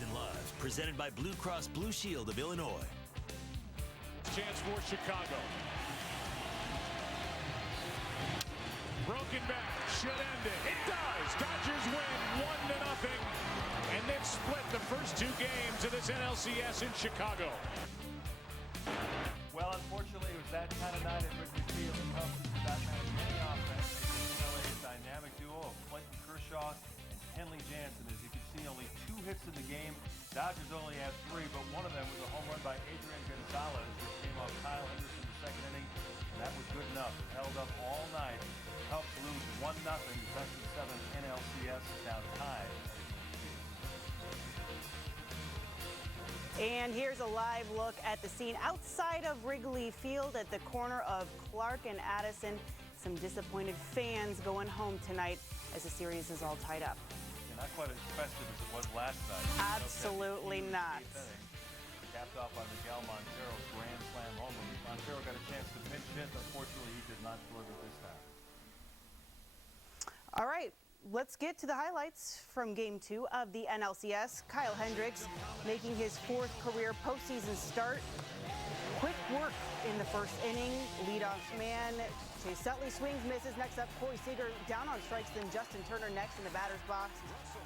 Postseason Live, presented by Blue Cross Blue Shield of Illinois. Chance for Chicago. Broken back, should end it. It does. Dodgers win 1-0, and they've split the first two games of this NLCS in Chicago. Well, unfortunately, it was that kind of night at Wrigley Field. The Cubs did not manage any offense. A dynamic duo of Clayton Kershaw and Kenley Jansen. As you can see, only 2 hits in the game. Dodgers only had 3, but one of them was a home run by Adrian Gonzalez, which came off Kyle Henderson in the second inning, and that was good enough. It held up all night. The Cubs lose 1-0. The best of 7 NLCS is now tied. And here's a live look at the scene outside of Wrigley Field at the corner of Clark and Addison. Some disappointed fans going home tonight as the series is all tied up. Yeah, not quite as festive as it was last night. Absolutely not. Capped off by Miguel Montero's grand slam home run. Montero got a chance to pinch hit. Unfortunately, he did not deliver this time. All right. Let's get to the highlights from Game 2 of the NLCS. Kyle Hendricks making his 4th career postseason start. Quick work in the first inning. Leadoff man Chase Utley swings, misses. Next up, Corey Seager down on strikes. Then Justin Turner next in the batter's box.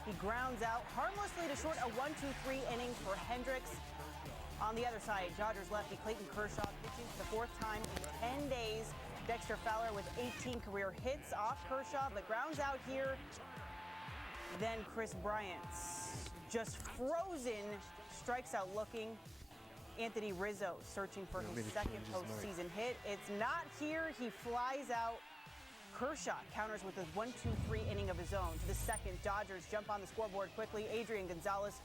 He grounds out harmlessly to short. A 1-2-3 inning for Hendricks. On the other side, Dodgers lefty Clayton Kershaw pitching for the 4th time in 10 days. Dexter Fowler with 18 career hits off Kershaw, but grounds out here. Then Chris Bryant, just frozen, strikes out looking. Anthony Rizzo searching for his 2nd postseason hit. It's not here. He flies out. Kershaw counters with a 1-2-3 inning of his own. To the 2nd, Dodgers jump on the scoreboard quickly. Adrian Gonzalez,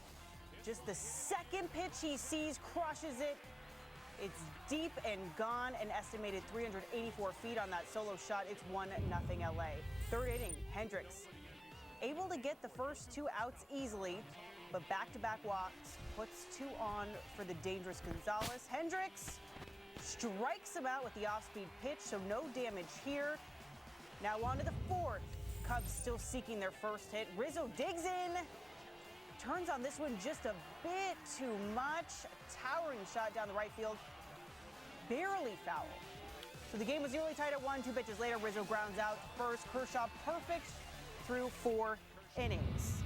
just the 2nd pitch he sees, crushes it. It's deep and gone, an estimated 384 feet on that solo shot. It's 1-0 LA. 3rd inning, Hendricks able to get the first 2 outs easily, but back-to-back walks puts 2 on for the dangerous Gonzalez. Hendricks strikes him out with the off-speed pitch, so no damage here. Now on to the 4th. Cubs still seeking their first hit. Rizzo digs in. Turns on this one just a bit too much. A towering shot down the right field. Barely foul. So the game was nearly tied at 1. 2 pitches later, Rizzo grounds out first. Kershaw perfect through 4 innings.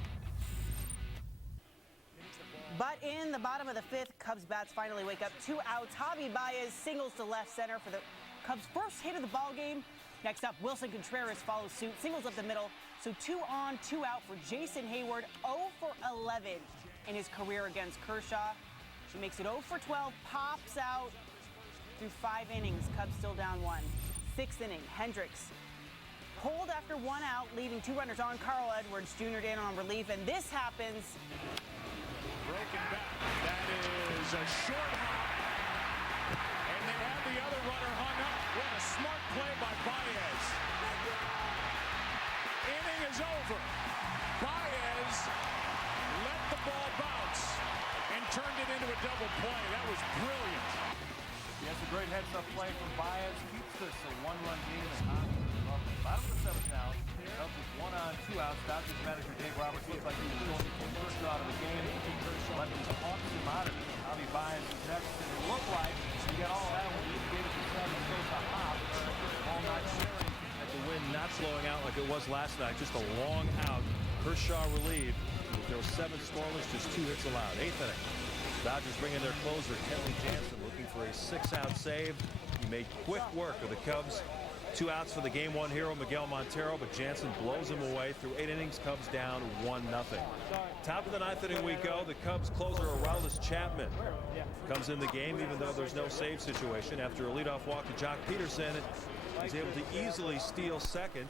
But in the bottom of the 5th, Cubs bats finally wake up. 2 outs. Javi Baez singles to left center for the Cubs' first hit of the ball game. Next up, Wilson Contreras follows suit, singles up the middle. So 2 on, 2 out for Jason Hayward. 0 for 11 in his career against Kershaw. She makes it 0 for 12, pops out through 5 innings. Cubs still down 1. 6th inning, Hendricks pulled after 1 out, leaving 2 runners on. Carl Edwards Jr. in on relief, and this happens. Broken back. That is a short hop. And they have the other runner hung up. What a smart play by Baez. Inning is over. Baez let the ball bounce and turned it into a double play. That was brilliant. Yes, a great heads-up play from Baez. Keeps this a 1-run game and bottom of the 7th now. Cubs with 1 on, 2 outs. Dodgers manager Dave Roberts looked like he was going to pull Kershaw out of the game. Let him talk him out of it. Javi Baez was next. It looked like he got all that one. He gave it to him. He goes to hop. All night sharing. At the wind not slowing out like it was last night. Just a long out. Kershaw relieved. There were 7 scoreless, just 2 hits allowed. 8th inning. Dodgers bring in their closer, Kenley Jansen, looking for a 6-out save. He made quick work of the Cubs. 2 outs for the Game 1 hero, Miguel Montero, but Jansen blows him away. Through 8 innings, Cubs down 1-0. Top of the 9th inning we go. The Cubs closer, Aroldis Chapman, comes in the game, even though there's no save situation. After a leadoff walk to Jock Peterson, he's able to easily steal second.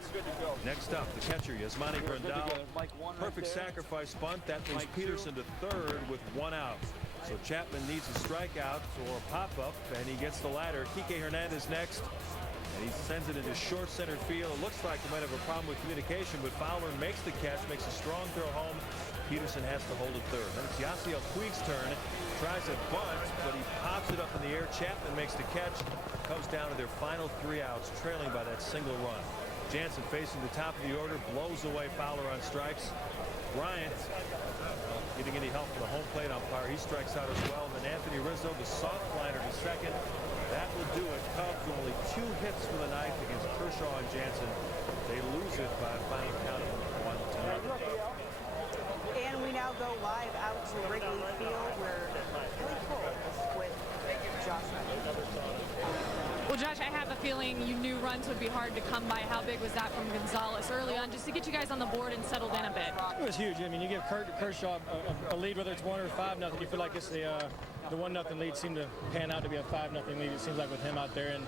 Next up, the catcher, Yasmani Grandal. Perfect sacrifice bunt. That moves Peterson to 3rd with 1 out. So Chapman needs a strikeout or a pop-up, and he gets the ladder. Kike Hernandez next, and he sends it into short center field. It looks like he might have a problem with communication, but Fowler makes the catch, makes a strong throw home. Peterson has to hold it 3rd. Then it's Yasiel Puig's turn. Tries a bunt, but he pops it up in the air. Chapman makes the catch. Comes down to their final 3 outs, trailing by that single run. Jansen facing the top of the order, blows away Fowler on strikes. Bryant getting any help from the home plate umpire. He strikes out as well. And then Anthony Rizzo, the soft liner to second. That will do it. Cubs with only 2 hits for the night against Kershaw and Jansen. They lose it by a final count of 1-0. And we now go live out to Wrigley Field where with Josh. Well, Josh, I have a feeling you knew runs would be hard to come by. How big was that from Gonzalez early on, just to get you guys on the board and settled in a bit? It was huge. I mean, you give Kershaw a lead, whether it's 1 or 5-0. You feel like it's the 1-0 lead seemed to pan out to be a 5-0 lead. It seems like with him out there, and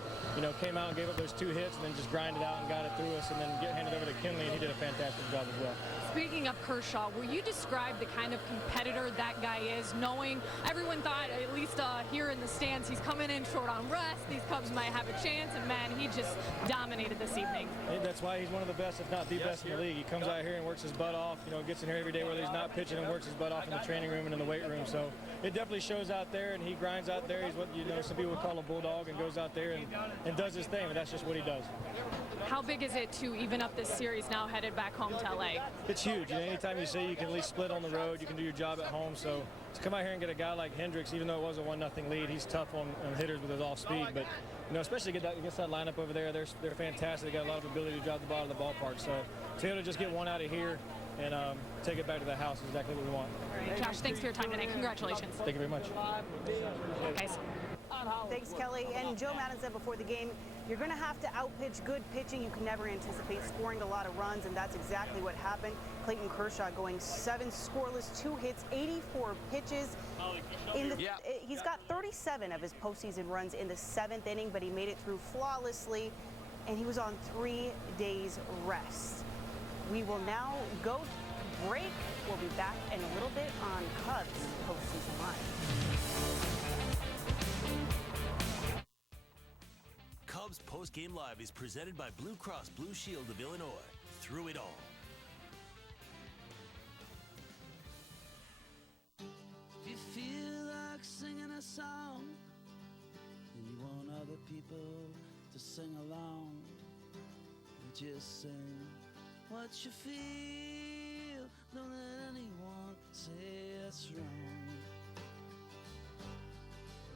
came out and gave up those 2 hits, and then just grinded out and got it through us, and then handed over to Kinley, and he did a fantastic job as well. Speaking of Kershaw, will you describe the kind of competitor that guy is, knowing everyone thought, at least here in the stands, he's coming in short on rest, these Cubs might have a chance, and man, he just dominated this evening. That's why he's one of the best, if not the best in the league. He comes out here and works his butt off, gets in here every day whether he's not pitching and works his butt off in the training room and in the weight room. So it definitely shows out there, and he grinds out there. He's what some people would call a bulldog, and goes out there and does his thing, but that's just what he does. How big is it to even up this series now headed back home to LA? It's huge. Anytime you say you can at least split on the road, you can do your job at home. So to come out here and get a guy like Hendricks, even though it was a 1-0 lead, he's tough on hitters with his off speed. But especially against that lineup over there, they're fantastic. They got a lot of ability to drive the ball to the ballpark. So to be able to just get one out of here and take it back to the house is exactly what we want. Right, Josh, thanks for your time today. Congratulations. Thank you very much. Yeah, guys. Thanks, Kelly. And Joe Maddon said before the game, you're going to have to outpitch good pitching. You can never anticipate scoring a lot of runs, and that's exactly what happened. Clayton Kershaw going 7 scoreless, 2 hits, 84 pitches. He's got 37 of his postseason runs in the 7th inning, but he made it through flawlessly, and he was on 3 days rest. We will now go break. We'll be back in a little bit on Cubs Postseason Live. Cubs Postgame Live is presented by Blue Cross Blue Shield of Illinois. Through it all. If you feel like singing a song and you want other people to sing along, just sing what you feel. Don't let anyone say it's wrong.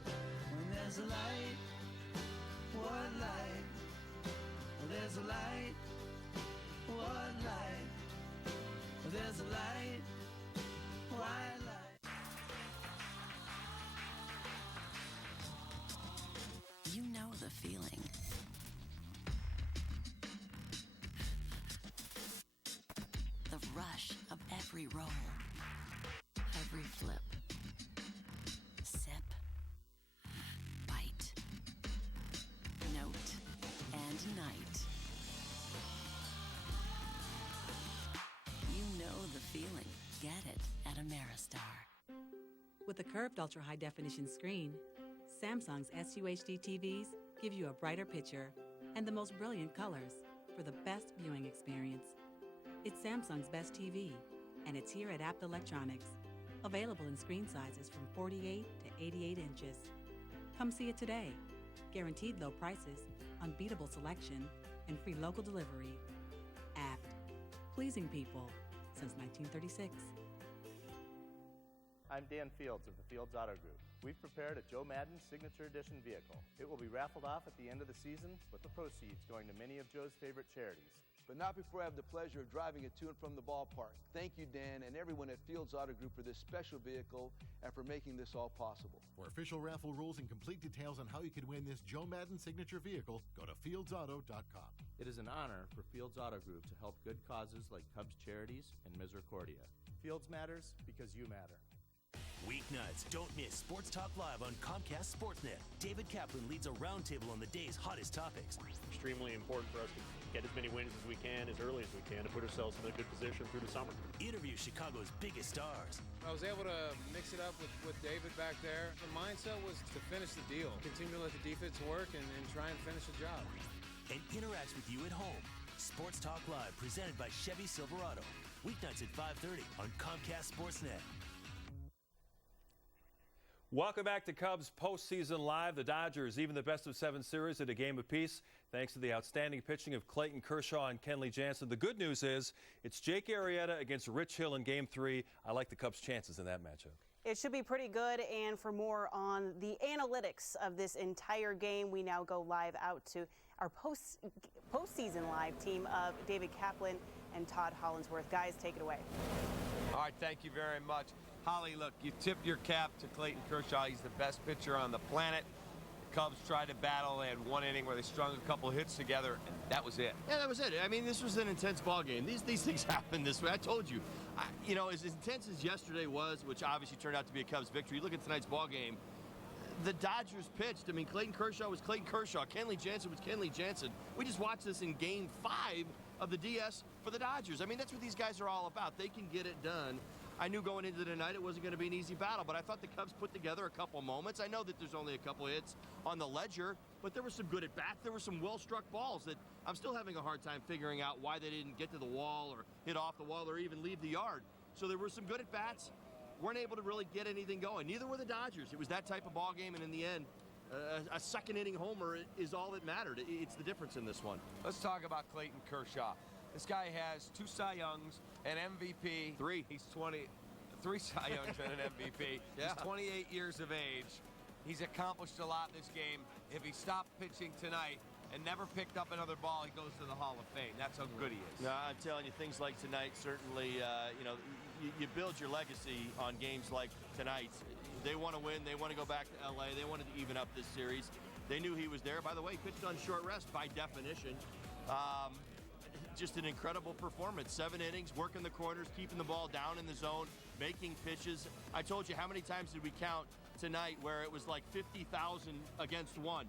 When there's a light, what light? There's a light, what light? There's a light, why light? You know the feeling. The rush of every roll, every flip, sip, bite, note, and night. You know the feeling. Get it at Ameristar. With a curved ultra-high-definition screen, Samsung's SUHD TVs give you a brighter picture and the most brilliant colors for the best viewing experience. It's Samsung's best TV, and it's here at Apt Electronics, available in screen sizes from 48 to 88 inches. Come see it today. Guaranteed low prices, unbeatable selection, and free local delivery. Apt, pleasing people since 1936. I'm Dan Fields of the Fields Auto Group. We've prepared a Joe Maddon Signature Edition vehicle. It will be raffled off at the end of the season, with the proceeds going to many of Joe's favorite charities. But not before I have the pleasure of driving it to and from the ballpark. Thank you, Dan, and everyone at Fields Auto Group for this special vehicle and for making this all possible. For official raffle rules and complete details on how you can win this Joe Maddon signature vehicle, go to fieldsauto.com. It is an honor for Fields Auto Group to help good causes like Cubs Charities and Misericordia. Fields matters because you matter. Weeknights, don't miss Sports Talk Live on Comcast Sportsnet. David Kaplan leads a roundtable on the day's hottest topics. Extremely important for us to get as many wins as we can, as early as we can, to put ourselves in a good position through the summer. Interview Chicago's biggest stars. I was able to mix it up with David back there. The mindset was to finish the deal, continue to let the defense work, and try and finish the job. And interacts with you at home. Sports Talk Live, presented by Chevy Silverado. Weeknights at 5:30 on Comcast Sportsnet. Welcome back to Cubs Postseason Live. The Dodgers, even the best-of-7 series at a game apiece, thanks to the outstanding pitching of Clayton Kershaw and Kenley Jansen. The good news is it's Jake Arrieta against Rich Hill in Game 3. I like the Cubs' chances in that matchup. It should be pretty good, and for more on the analytics of this entire game, we now go live out to our postseason live team of David Kaplan and Todd Hollinsworth. Guys, take it away. All right, thank you very much. Holly, look, you tip your cap to Clayton Kershaw. He's the best pitcher on the planet. The Cubs tried to battle. They had one inning where they strung a couple hits together, and that was it. Yeah, that was it. I mean, this was an intense ball game. These things happen this way. I told you. You know, as intense as yesterday was, which obviously turned out to be a Cubs victory, you look at tonight's ball game, the Dodgers pitched. I mean, Clayton Kershaw was Clayton Kershaw. Kenley Jansen was Kenley Jansen. We just watched this in Game 5 of the DS for the Dodgers. I mean, that's what these guys are all about. They can get it done. I knew going into tonight it wasn't going to be an easy battle, but I thought the Cubs put together a couple moments. I know that there's only a couple hits on the ledger, but there was some good at-bats. There were some well-struck balls that I'm still having a hard time figuring out why they didn't get to the wall or hit off the wall or even leave the yard. So there were some good at-bats. Weren't able to really get anything going. Neither were the Dodgers. It was that type of ball game, and in the end, a second-inning homer is all that mattered. It's the difference in this one. Let's talk about Clayton Kershaw. This guy has 2 Cy Youngs, an MVP. 3. He's 3 Cy Youngs and an MVP. Yeah. He's 28 years of age. He's accomplished a lot this game. If he stopped pitching tonight and never picked up another ball, he goes to the Hall of Fame. That's how good he is. No, I'm telling you, things like tonight certainly, you know, you build your legacy on games like tonight. They want to win. They want to go back to L.A. They wanted to even up this series. They knew he was there. By the way, he pitched on short rest by definition. Just an incredible performance. 7 innings, working the corners, keeping the ball down in the zone, making pitches. I told you, how many times did we count tonight where it was like 50,000 against 1,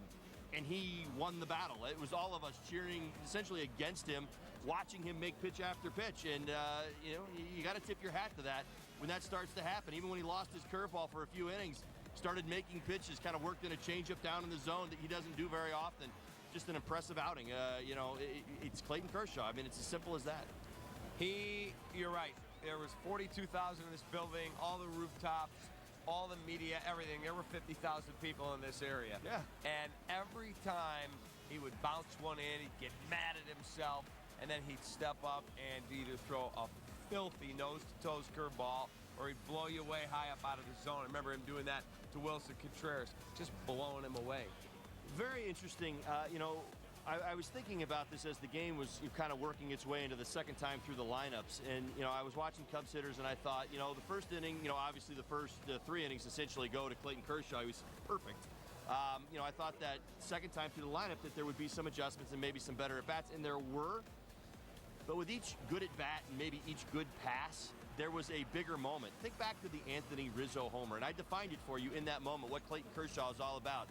and he won the battle. It was all of us cheering essentially against him, watching him make pitch after pitch, and you know, you got to tip your hat to that when that starts to happen. Even when he lost his curveball for a few innings, started making pitches, kind of worked in a changeup down in the zone that he doesn't do very often. Just an impressive outing. You know, it's Clayton Kershaw. I mean, it's as simple as that. You're right. There was 42,000 in this building, all the rooftops, all the media, everything. There were 50,000 people in this area. Yeah. And every time he would bounce one in, he'd get mad at himself, and then he'd step up and either throw a filthy nose-to-toes curveball or he'd blow you way high up out of the zone. I remember him doing that to Wilson Contreras, just blowing him away. Very interesting. You know, I was thinking about this as the game was kind of working its way into the second time through the lineups. And, you know, I was watching Cubs hitters, and I thought, you know, the first inning, you know, obviously the first 3 innings essentially go to Clayton Kershaw. He was perfect. You know, I thought that second time through the lineup that there would be some adjustments and maybe some better at-bats, and there were. But with each good at-bat and maybe each good pass, there was a bigger moment. Think back to the Anthony Rizzo homer, and I defined it for you in that moment, what Clayton Kershaw is all about.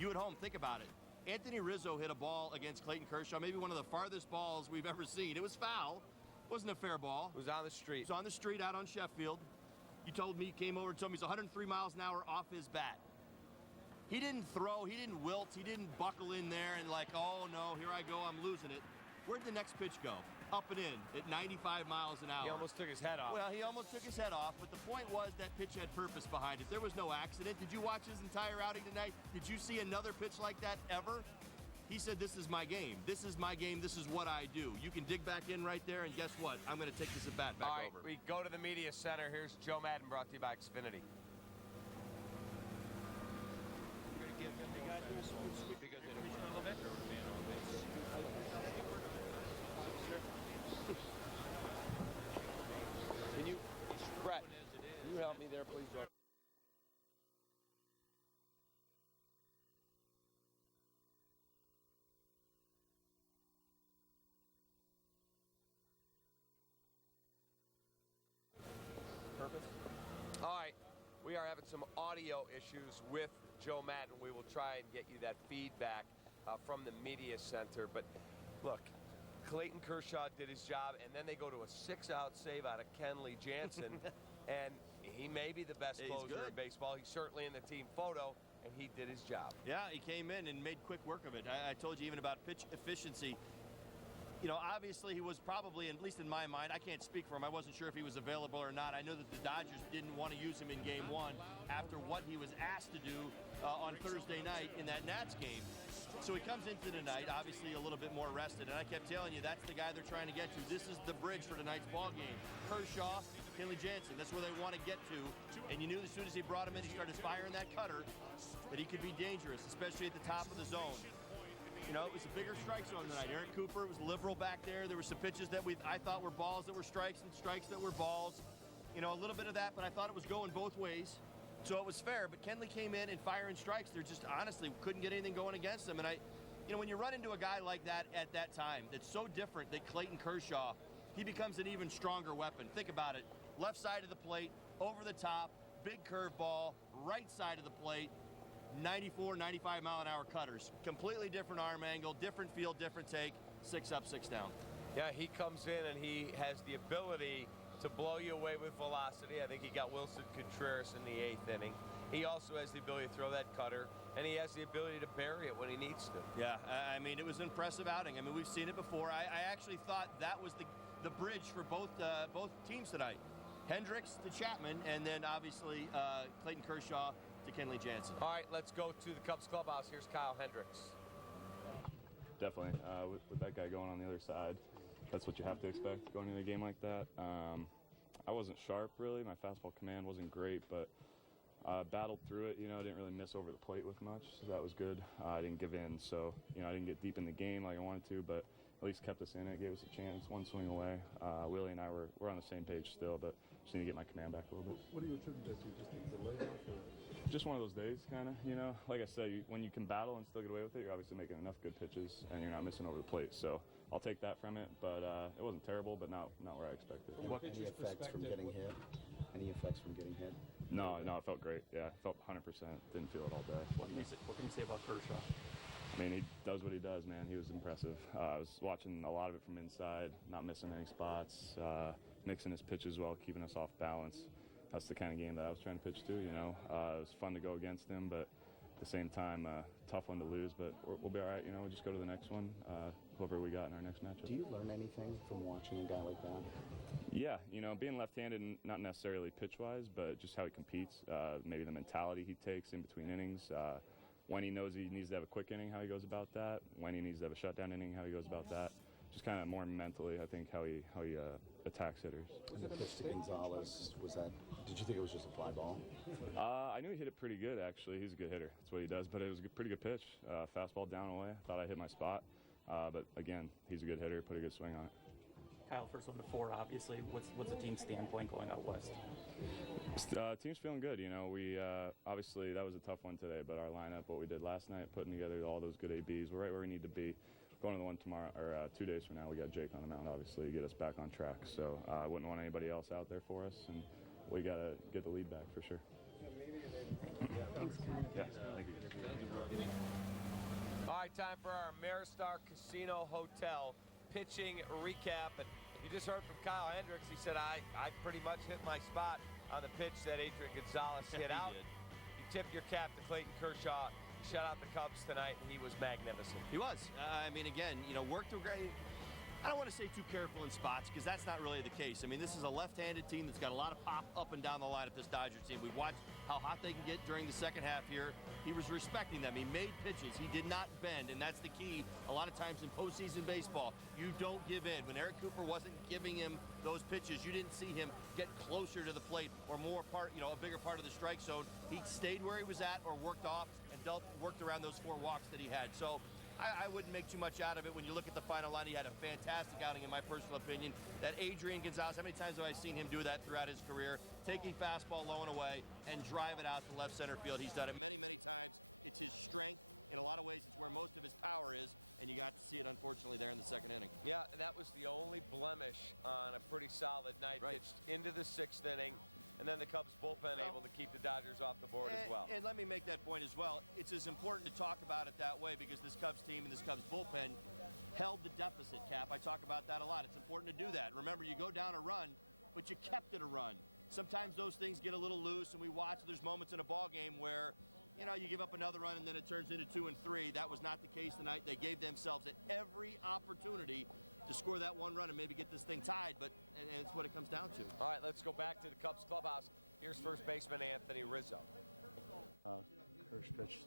You at home, think about it. Anthony Rizzo hit a ball against Clayton Kershaw, maybe one of the farthest balls we've ever seen. It was foul. It wasn't a fair ball. It was on the street. It was on the street out on Sheffield. You told me, came over and told me he's 103 miles an hour off his bat. He didn't throw, he didn't wilt, he didn't buckle in there and like, oh no, here I go, I'm losing it. Where'd the next pitch go? Up and in at 95 miles an hour. He almost took his head off. Well, he almost took his head off, but the point was that pitch had purpose behind it. There was no accident. Did you watch his entire outing tonight? Did you see another pitch like that ever? He said, this is my game. This is my game. This is what I do. You can dig back in right there, and guess what? I'm going to take this at-bat back over. All right, over. we go to the media center. Here's Joe Madden, brought to you by Xfinity. Can you, Brett, can you help me there, please, Brett? All right, we are having some audio issues with Joe Madden. We will try and get you that feedback from the media center. But look, Clayton Kershaw did his job, and then they go to a 6-out save out of Kenley Jansen, and he may be the best closer in baseball. He's certainly in the team photo, and he did his job. Yeah, he came in and made quick work of it. I told you even about pitch efficiency. You know, obviously he was probably, at least in my mind, I can't speak for him. I wasn't sure if he was available or not. I know that the Dodgers didn't want to use him in Game 1 after what he was asked to do on Thursday night in that Nats game. So he comes into tonight, obviously a little bit more rested, and I kept telling you that's the guy they're trying to get to. This is the bridge for tonight's ball game. Kershaw, Kenley Jansen, that's where they want to get to. And you knew as soon as he brought him in, he started firing that cutter, that he could be dangerous, especially at the top of the zone. You know, it was a bigger strike zone tonight. Eric Cooper was liberal back there. There were some pitches that I thought were balls that were strikes and strikes that were balls. You know, a little bit of that, but I thought it was going both ways. So it was fair, but Kenley came in and firing strikes. They're just honestly couldn't get anything going against him. And you know, when you run into a guy like that at that time, that's so different that Clayton Kershaw, he becomes an even stronger weapon. Think about it. Left side of the plate, over the top, big curveball, right side of the plate, 94, 95 mile an hour cutters. Completely different arm angle, different field, different take, 6 up, 6 down. Yeah, he comes in and he has the ability to blow you away with velocity. I think he got Wilson Contreras in the 8th inning. He also has the ability to throw that cutter, and he has the ability to bury it when he needs to. Yeah, I mean, it was an impressive outing. I mean, we've seen it before. I actually thought that was the bridge for both teams tonight. Hendricks to Chapman, and then obviously Clayton Kershaw to Kenley Jansen. All right, let's go to the Cubs clubhouse. Here's Kyle Hendricks. Definitely, with that guy going on the other side, that's what you have to expect going into a game like that. I wasn't sharp, really. My fastball command wasn't great, but battled through it. You know, I didn't really miss over the plate with much, so that was good. I didn't give in, so, you know, I didn't get deep in the game like I wanted to, but at least kept us in it, gave us a chance, one swing away. Willie and I we're on the same page still, but just need to get my command back a little bit. What do you attribute that to? Just the layoff? Just one of those days, kind of, you know. Like I said, when you can battle and still get away with it, you're obviously making enough good pitches, and you're not missing over the plate. So I'll take that from it, but it wasn't terrible, but not where I expected. Any effects from getting hit? Any effects from getting hit? No, it felt great. Yeah, it felt 100%. Didn't feel it all day. What can you say about Kershaw? I mean, he does what he does, man. He was impressive. I was watching a lot of it from inside, not missing any spots, mixing his pitches well, keeping us off balance. That's the kind of game that I was trying to pitch to, you know. It was fun to go against him, but at the same time, tough one to lose. But we'll be all right, you know. We'll just go to the next one, whoever we got in our next matchup. Do you learn anything from watching a guy like that? Yeah, you know, being left-handed, not necessarily pitch-wise, but just how he competes, maybe the mentality he takes in between innings, when he knows he needs to have a quick inning, how he goes about that, when he needs to have a shutdown inning, how he goes about that. Just kind of more mentally, I think, how he attacks hitters. And the pitch to Gonzalez, did you think it was just a fly ball? I knew he hit it pretty good, actually. He's a good hitter. That's what he does, but it was a pretty good pitch. Fastball down and away. I thought I hit my spot, but again, he's a good hitter, put a good swing on it. Kyle, first 1 to 4, obviously. What's the team's standpoint going out west? Team's feeling good. You know, we obviously that was a tough one today, but our lineup, what we did last night, putting together all those good ABs, we're right where we need to be. Going to the one tomorrow, or 2 days from now, we got Jake on the mound, obviously, to get us back on track. So I wouldn't want anybody else out there for us, and we got to get the lead back for sure. Yeah, thank you. All right, time for our Ameristar Casino Hotel pitching recap. And you just heard from Kyle Hendricks. He said, I pretty much hit my spot on the pitch that Adrian Gonzalez hit out. You tip your cap to Clayton Kershaw. Shut out the Cubs tonight, and he was magnificent. He was. I mean, again, you know, worked great. I don't want to say too careful in spots because that's not really the case. I mean, this is a left-handed team that's got a lot of pop up and down the line at this Dodgers team. We've watched how hot they can get during the second half here. He was respecting them. He made pitches. He did not bend, and that's the key. A lot of times in postseason baseball, you don't give in. When Eric Cooper wasn't giving him those pitches, you didn't see him get closer to the plate or a bigger part of the strike zone. He stayed where he was at or worked off and worked around those 4 walks that he had. So I wouldn't make too much out of it. When you look at the final line, he had a fantastic outing, in my personal opinion. That Adrian Gonzalez, how many times have I seen him do that throughout his career? Taking fastball low and away and drive it out to left center field. He's done it many, many times. It's his strength. In a lot of ways, it's where most of his power is, and you got to see it, unfortunately, there in the second inning. Yeah, and that was the only blemish on a pretty solid night. Right. Pitched into the 6th inning. And then the Cubs bullpen able to keep the Dodgers off the board as well. And let me make that point as well. It's as important to talk about it that way because this Cubs team and this Cubs bullpen held the deficit, Cap. I talk about that a lot. It's important to do that. Remember, you go down a run, but you kept it a run. Sometimes those things get a little loose, and we watch there's moments in a ball game where you know, you give up another run and then it turns into 2 and 3. That was not the case tonight. They gave themselves every opportunity to score that one run and maybe get this thing tied, but and it's what it comes down to. All right, let's go back to the Cubs clubhouse. Here's first baseman Anthony Rizzo. Kirsch pitched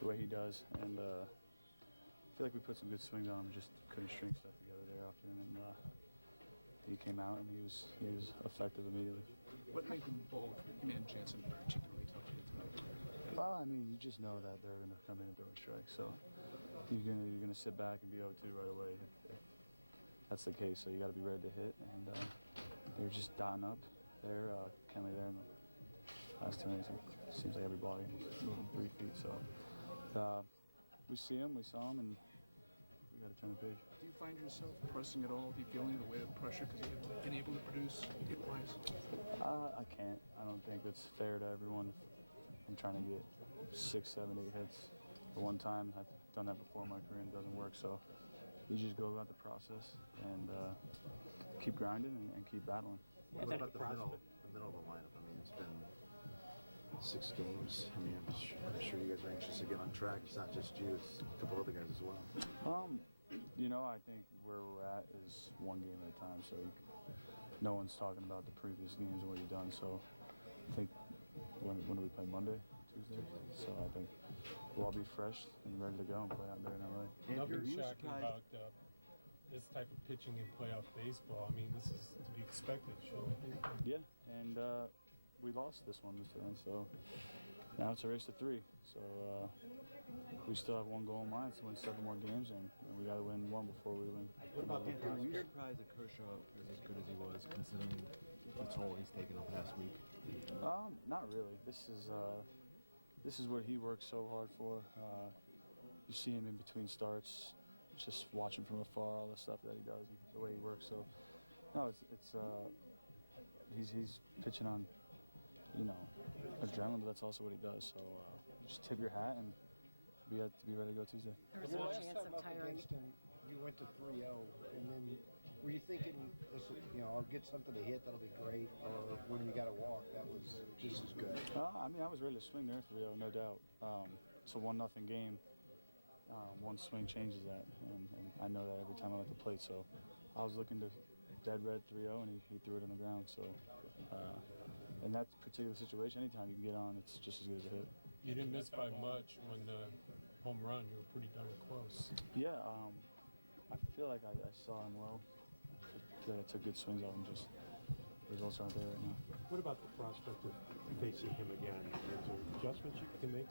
the way he does, and I feel like we put some good swings on him, just couldn't string stuff together there after him, and he came out and he was effective immediately. What made them both, him and Jansen, particularly tough to hit tonight? Well, I mean, you just know that they're going to come in and throw a strike, so you're gonna sit back and be 0-2 right away if that's the case. So you got to be ready to hit, and they're just dotting up there. Kenley there in the last 2 innings. It seems like every ball is moving 3 feet. So we see him, we saw him, and we got to turn the page. Do you find yourself pressing at all? Do you feel any of the weight of the pressure because you haven't been able to produce hit-wise? I can't. I don't think it's fair to everyone. I'm trying to get 6, 7, 8 hits at one time. I've done that before in my career and it doesn't work. So you just go about the process and keep grinding and keep battling. What about the middle of the lineup? I mean, it's been 6 games. I mean, I'm sure you guys are anxious to get on track. It's not just you, it's a couple other guys as well. You know, I think where we're at is one game at a time. So no one's talking about the previous games and what you've done. So I think when do we play? Monday? Tuesday? So I think we'll all be fresh and ready to go and play out there in LA. Nothing shocking about this type of pitching in playoff baseball. I mean, this is to be expected, surely. Yeah, and we lost this one this time, so now it's a race to 3. So we still have one goal in mind to win 7 more games, and we got to win 1 before we win. What about Anthony? Were you surprised that Kershaw was as good as he was, considering the toll he's taken the past week? Not really. This is what he works so hard for. You see him in between starts, just watching from afar all the stuff that he does and the way he works. So no, he's pitching on, you know, adrenaline, but that's also what he does. So just tip your hat and be ready to go Tuesday. There was no chance of tiring. You went to 3-0, and then were you thinking, I'll get something to hit, that'll be great, or when we got a walk, that was just as good? I mean, I was ready to swing there 3-0, no doubt. It's a 1-0 game. One swing changes that, and I know that every time I'm at the plate. So I was looking to dead red 3-0, and he threw it on the ground. So in that particular situation, anytime you can get on, it's just as good as a hit. You didn't miss by much when the home run. You were pretty darn close. Yeah, I feel like I saw him well. I feel like I took good swings of him, just results aren't there right now. What about the prospect of facing him again? Is there adjustments you can make?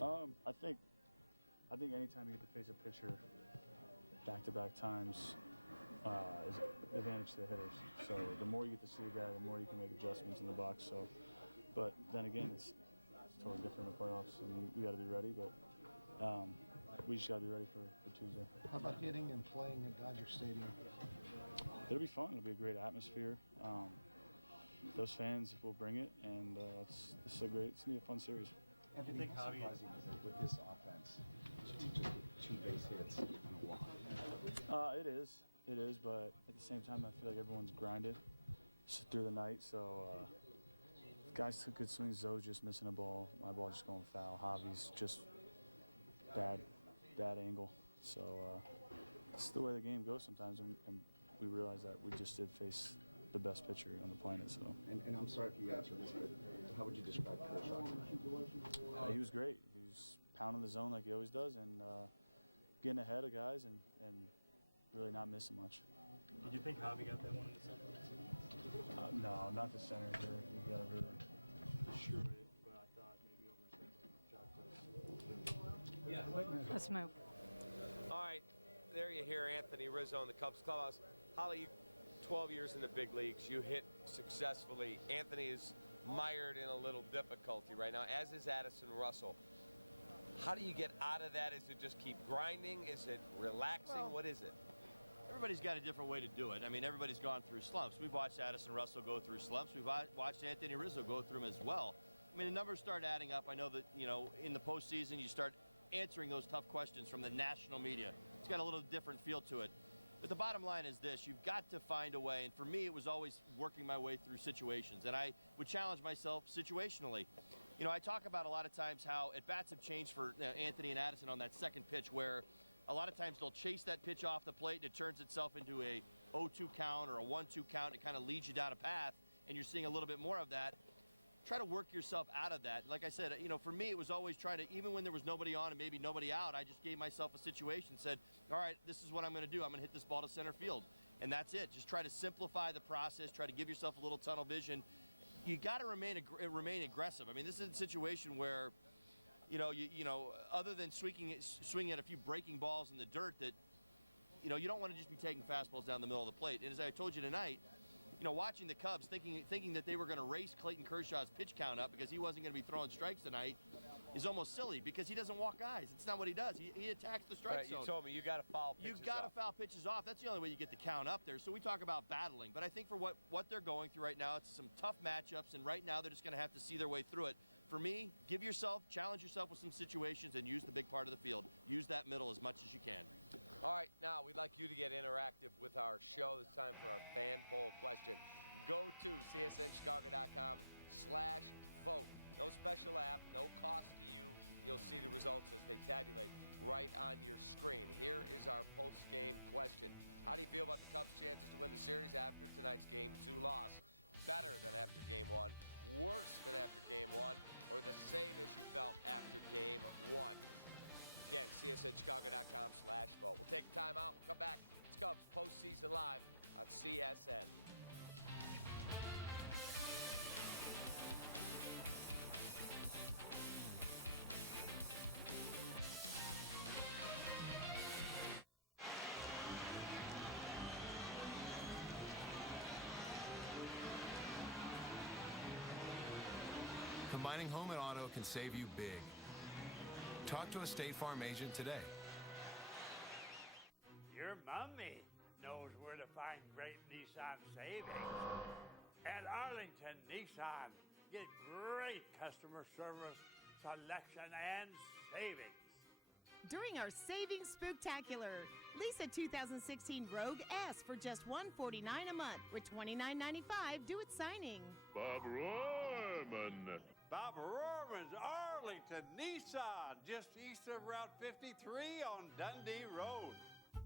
I think anytime you get to face a pitcher back-to-back times is an advantage to the hitters. So the more you get to see a guy, the more you can make adjustments in the box. So, but then again, it's totally different in the playoffs, and we got to be ready. But we just got to be ready for Tuesday. How about getting and playing at Dodger Stadium? It'll be fun. It'll be a great atmosphere. Those fans will bring it, and it's gonna be a fun series. Anthony, how surprising is it with this offense to just get 2 base hits and a walk? It is, but at the same time, I feel like everyone's grinded through the night. So guys took good swings. Zoe's just missing a ball. My ball just going foul. Javi's just bad angle. So it's the way the game goes sometimes, and we realize that we just did face the best pitcher on the planet. So. And I'm sorry if you answered this, but how would you describe Kershaw tonight? He was great. He was pounding the zone like he always does, and getting ahead of guys and really not missing much. Did you think Javi got that one in the center? No, not the center. He got to really shoot it, but I thought maybe over center. Let's move. All right, there you hear Anthony Rizzo in the Cubs clubhouse. Holly, 12 years in the big leagues, you hit successfully. Anthony is mired in a little difficulty right now, as is Addison Russell. How do you get out of that? Is it just keep grinding? Is it relaxing? What is it? Everybody's got a different way to do it. I mean, everybody's gone through slumps. We've watched Addison Russell go through slumps. We've watched Anthony Rizzo go through them as well. I mean, the numbers start adding up. I know that, in the postseason, you start answering those tough questions from the national media. It's got a little different feel to it. But the bottom line is this: you've got to find a way. And for me, it was always working my way through situations. And I would challenge myself situationally. You know, I talk about a lot of times how at-bats have changed for Anthony and Addison on that second pitch, where a lot of times they'll chase that pitch off the plate and it turns itself into a 0-2 count or a 1-2 count. It kind of leads you down a path, and you're seeing a little bit more of that. Try to work yourself out of that. Like I said, you know, for me, it was always trying to, even when there was nobody on and maybe nobody out, I just gave myself a situation, said, all right, this is what I'm going to do. I'm going to hit this ball to center field. And that's it. Just try to simplify the process. Try to give yourself a little tunnel vision. You got to remain aggressive. I mean, this is a situation where, you know, other than swinging at a few breaking balls in the dirt, that, you know, you don't want to just be taking fastballs down the middle of the plate. And as I told you tonight, you know, watching the Cubs, thinking that they were going to race Clayton Kershaw's pitch count up because he wasn't going to be throwing strikes tonight is almost silly, because he doesn't walk guys. It's not what he does. He attacks the strike zone. You told me you got to foul pitches off. You got to foul pitches off. That's the only way you get the count up there. So we talk about battling. But I think for what they're going through right now, it's some tough matchups, and right now they're just going to have to see their way through it. For me, challenge yourself with some situations and use the big part of the field. Use that middle as much as you can. All right, now we'd like you to get interactive with our show. It's time for our fan poll question. Go to csnchicago.com/vote. No special app, no cost to you. You'll see the results as they tabulate right on your screen. Here is our post-game question. How do you feel about the Cubs' chances to win the series after tonight's Game 2 loss? Better than after Game 1, worse than after Game 1, or the same as you felt after Game 1? Again, csnchicago.com/vote. We'll take a timeout. We'll come back. It's Cubs Postseason Live on CSN. Combining home and auto can save you big. Talk to a State Farm agent today. Your mommy knows where to find great Nissan savings. At Arlington Nissan, get great customer service, selection, and savings. During our Savings Spooktacular, lease a 2016 Rogue S for just $149 a month with $29.95 due at signing. Bob Rohrman. Bob Rohrman's Arlington Nissan, just east of Route 53 on Dundee Road.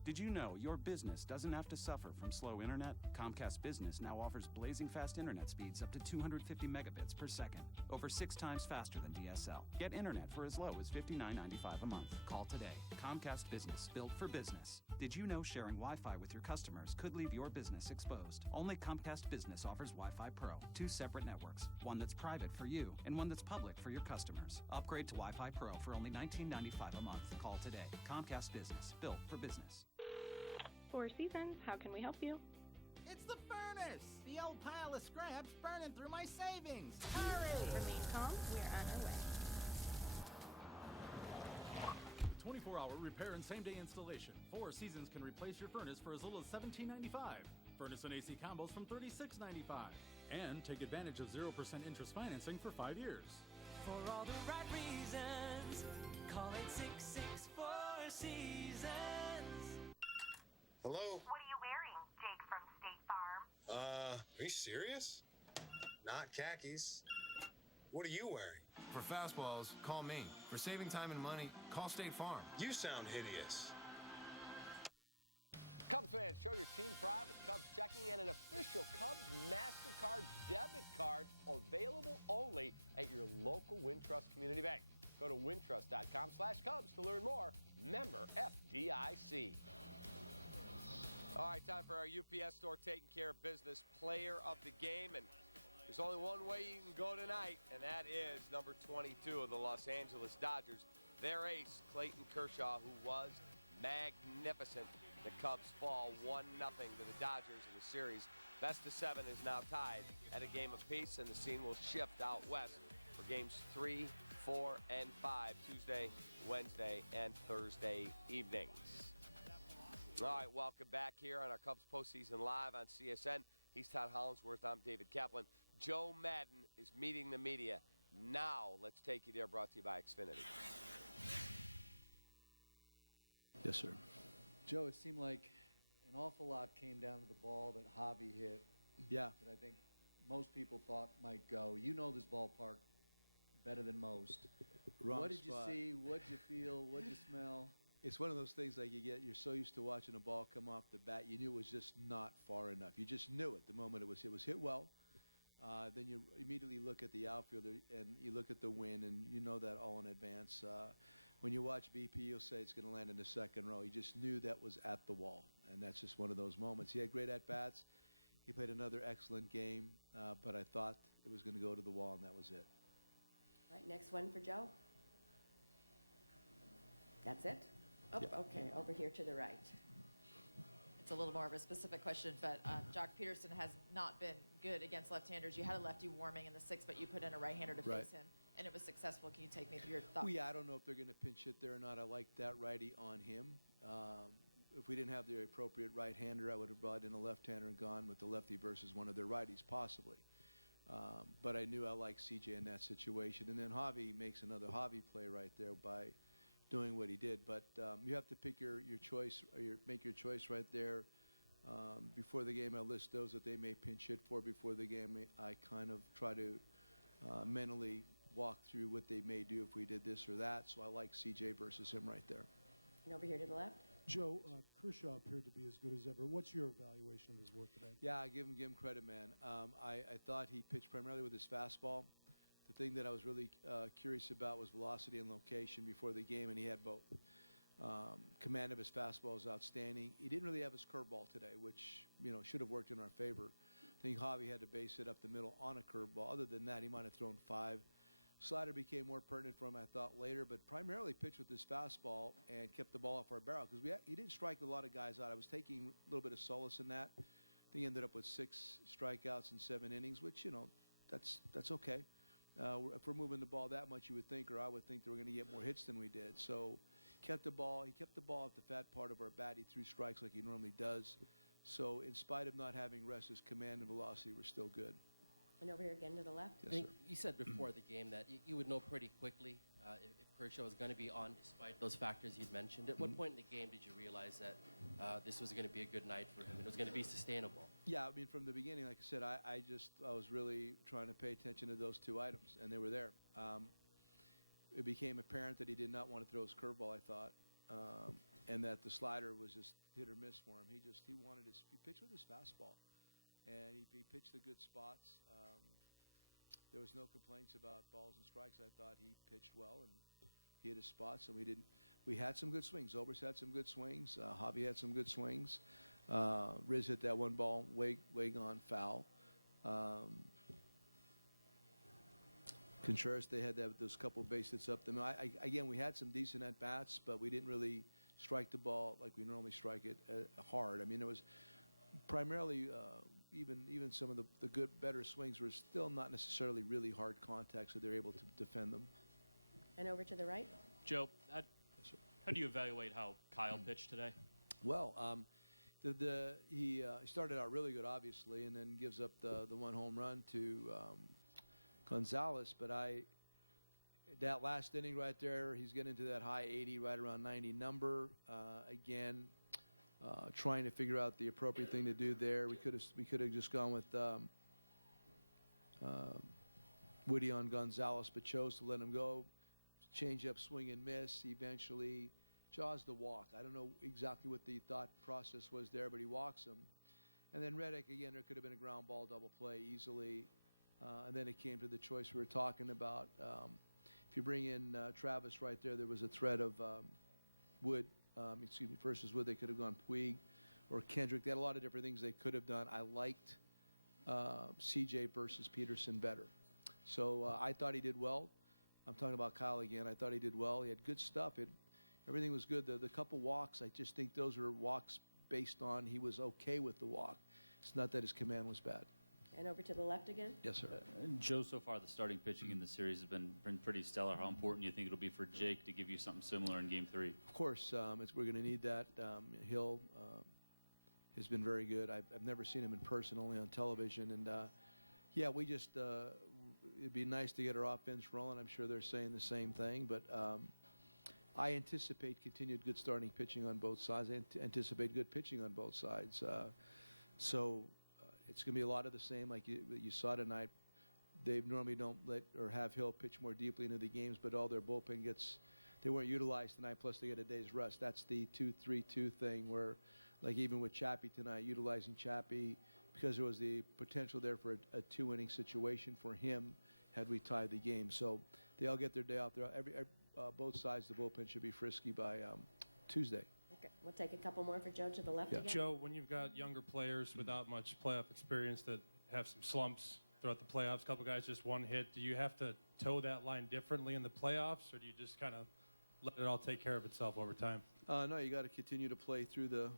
Did you know your business doesn't have to suffer from slow internet? Comcast Business now offers blazing fast internet speeds up to 250 megabits per second, over 6 times faster than DSL. Get internet for as low as $59.95 a month. Call today. Comcast Business, built for business. Did you know sharing Wi-Fi with your customers could leave your business exposed? Only Comcast Business offers Wi-Fi Pro, 2 separate networks, one that's private for you and one that's public for your customers. Upgrade to Wi-Fi Pro for only $19.95 a month. Call today. Comcast Business, built for business. Four Seasons, how can we help you? It's the furnace! The old pile of scraps burning through my savings! Hurry! Remain calm, we're on our way. 24-hour repair and same-day installation. Four Seasons can replace your furnace for as little as $17.95. Furnace and AC combos from $36.95. And take advantage of 0% interest financing for 5 years. For all the right reasons, call 866 Seasons. Hello? What are you wearing, Jake from State Farm? Are you serious? Not khakis. What are you wearing? For fastballs, call me. For saving time and money, call State Farm. You sound hideous. Cubs fans, show your team pride with Cubs checking and an official Cubs MasterCard debit card available only at your local Wintrust Community Bank. Go to wintrust.com/Cubs to learn more. Member FDIC. All right, time for our UPS store taking care of business player of the game. And there's only one way you can go tonight, and that is number 22 of the Los Angeles Dodgers. Their ace, Clayton Kershaw, who was magnificent. The Cubs fall 1-0 to the Dodgers in the series. Best of 7 is now tied at a game apiece, and the scene will shift out west for games 3, 4, and 5, Tuesday, Wednesday, and Thursday evenings. All right, welcome back here on our Cubs Postseason Live on CSN. He's Todd Hollinsworth. I'm David Kaplan. Joe Madden is meeting the media. Now, let's take you there, brought to you by Xfinity. Yes, sir. Joe, it seemed like an awful lot came down to the ball that Javi hit. Yeah. That I think most people thought might go. You know this ballpark better than most. Wrong what did spot. you see? What did you feel? What did you smell? It's one of those things like you're so used to watching a ball come off the bat, you knew it was just not far enough. You just knew it the moment it was hit well. Then you immediately look at the outfielder and you look at the wind, and you know that all in advance. When you watch BP, you'll say it's going to land in the second row. You just knew that was at the wall, and that's just one of those moments. He had great at-bats. He played another excellent game, but I thought it was going to go to the wall, and that was it. All right, next one for Joe. That's it? Oh, Yeah. okay, over here to the right. It's a little more of a specific question, but Jock Peterson has not been good against left-handers. You had a lefty warming in the sixth, but you put in a right-hander to Right. face him, and it was successful. Can you take me through your thoughts? Well, yeah, I don't know if they're going to pinch hit there or not. I like that righty on him. If we didn't have the appropriate right-hander, I would have brought in a left-hander and gone with the lefty versus one of their righties, possibly. But I knew I liked CJ in that situation. And then Javi makes another Javi play right there by doing what he did. But you have to pick your choice, or make your choice right there. Before the game, I list those that they may pinch hit for. Before the game, I kind of try to mentally walk through what they may do if we did this or that. So I like CJ versus him right there. And over here to the left. Joe, Kershaw appeared to be as good as ever. What's your evaluation of his work today? Yeah, I give him credit, man. I thought he pitched primarily with his fastball. The thing that I was really curious about was velocity and location before the game, and he had both. Command of his fastball was outstanding. He didn't really have his curveball today, which should have worked in our favor. I think Javi had to base it up the middle on a curveball. Other than that, he might have thrown 5. Slider became more pertinent for him, I thought, later, but primarily pitched with his fastball and kept the ball off our barrel because he didn't strike a lot of guys out. I was taking a little bit of solace in that. I think he ended up with 6 strikeouts in 7 innings, which, that's okay. If we're moving the ball that much, you would think, or I would think, that we're going to get more hits than we did. So he kept the ball off the fat part of our bat. He threw strikes like he normally does. So in spite of not having rest, his command and velocity were still good. And over here again to the left. I think you said before the game that you would know pretty quickly if Kershaw was going to be on, despite those factors you'd mentioned. At what point in the game did you realize that this was going to be a good night for him and it was going to be sustainable? Yeah, I mean, from the beginning, like I said, I was really trying to pay attention to those 2 items, and they were there. It became apparent that he did not want to throw his curveball, I thought, and that the slider was just hit or miss for him. He pitched with his fastball. And he pitched the good spots. There was no complaints about balls and strikes. I thought he pitched well and he hit his spots. And we had some good swings. Obers had some good swings. Javi had some good swings. Riz hit that one ball way gone foul. Contreras, they had those couple base hits up them. Again, we had some decent at bats, but we didn't really strike the ball like we normally strike it hard. I mean, it was primarily. Even some of the good, better swings were still not necessarily really hard contact, so they're able to defend them. And over to the right. Joe, how do you evaluate how Kyle pitched today? Well, he started out really good, obviously, and then gives up the 1 home run to Gonzalez. But that last inning right there, he's getting to that high 80, right around 90 number. Again, trying to figure out the appropriate thing to do there. We could have just gone with Woody on Gonzalez, but chose to let him go. Change up, swing and miss. He eventually jaws the walk. I don't know exactly what the thought process was there, but he walks him. And then Reddick, again, there could have been a ground ball double play easily. And then it came to the choice we were talking about. If you bring in Travis right there, there was a threat of Wood. Versus Wood, they could have gone Puig or Kendrick. They had a lot of different things they could have done. I liked CJ versus Peterson better. So I thought he did well. I'm talking about Kyle again. I thought he did well. He had good stuff. Everything was good. The couple walks, I just think those are walks based on he was okay with the walk. It's not that his command was bad. And over to the left again. Yes, sir. Joe, so far the starting pitching in the series has been pretty stellar. How important do you think it'll be for Jake to give you something similar in Game 3? Of course, we're going to need that. Hill has been very good. I've never seen him in person, only on television. And, we just it'd be nice to get our offense rolling. I'm sure they're saying the same thing. But I anticipate continued good starting pitching on both sides. I anticipate good pitching on both sides. It's going to be a lot of the same like you saw tonight. They normally don't let or have Hill pitch more deeply into the games, but all their bullpen gets, they weren't utilized tonight, plus they get a day's rest. That's the 2-3-2 thing where, like even with Chappie tonight, utilizing Chappie because there was the potential there for a 2-inning situation for him had we tied the game. So they all get their day off. Both sides of the bullpen should be frisky by Tuesday. Okay, we'll take a couple more for Joe to the left again. Joe, when you've got younger players without much playoff experience that have some slumps throughout the playoffs, a couple guys just one hit, do you have to toe that line differently in the playoffs, or do you just kind of let it all take care of itself over time? No, you got to continue to play through the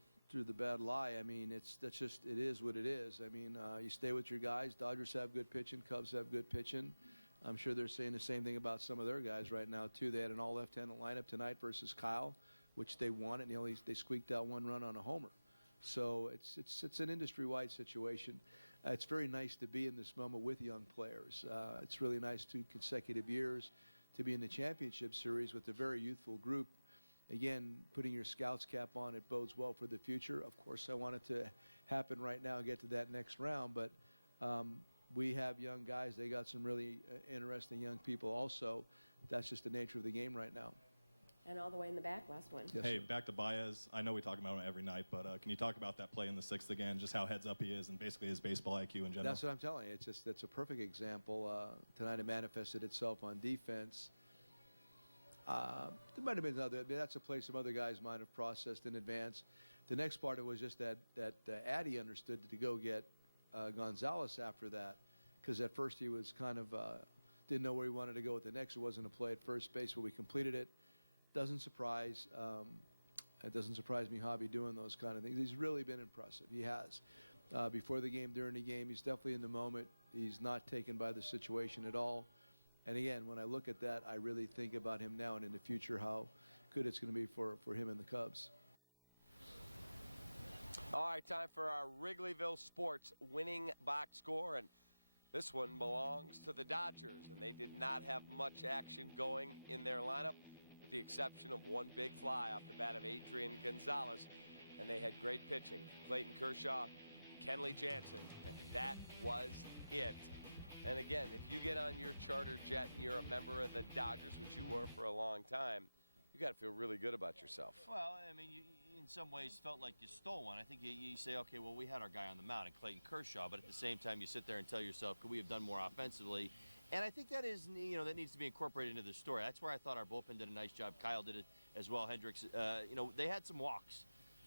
bad lie. I mean, it is what it is. I mean, you stay with your guys. Dodgers have good pitching. Cubs have good pitching. I'm sure they're saying the same thing about some of their guys right now too. They had an all left-handed lineup tonight versus Kyle, which they won, and they squeaked out one run on a homer. So it's an industry-wide situation. It's very nice to be in this moment with young players. It's really nice 2 consecutive years to be in the championship series with a very youthful group. Again, putting your scouts cap on, it bodes well for the future. Of course, I want it to happen right now and get to that next round, but we have young guys. They got some really interesting young people also. That's just the nature of the game right now. And all the way in the back, last one. Yes, hey, sir. back to Baez. I know we talk about him every night, but can you talk about that play in the 6th again, just how heads up he is and basically his baseball IQ in general? That's what I'm telling you. It's a perfect example. Tonight it manifested itself on defense. There might have been that's a play some other guys might have processed in advance. The next part of it was just that Addy understood to go get Gonzalez after that, because at first he was kind of didn't know where he wanted to go with the next. It wasn't a play at first base, but we completed it. Doesn't surprise. It doesn't surprise me, Javi, doing those kind of things. He's really been impressive. He has. Before the game, during the game, he's definitely in the moment. He's not taken by the situation at all. And again, when I look at that, I really think about him now and in the future, how good it's going to be for him and the Cubs. All right, time for our Wrigleyville Sports winning box score. And this one belongs to the Dodgers. And they did not have much action going in their lineup, with the exception of one big fly off the bat of Adrian Gonzalez. And they had great pitching. Clayton Kershaw, Kenley Jansen, and that was it. And again, if you get on your charter jet and you're a member of the Dodgers, which you were for a long time, you got to feel really good about yourself. Well, I mean, you in some ways felt like you stole one. I think you say, okay, well, we had our guy on the mound, Clayton Kershaw, but at the same time, you sit there and tell yourself, could we have done more offensively? And I think that is, that needs to be incorporated into the story. That's where I thought our bullpen did a nice job. Kyle did it as well. Hendricks, they had some walks.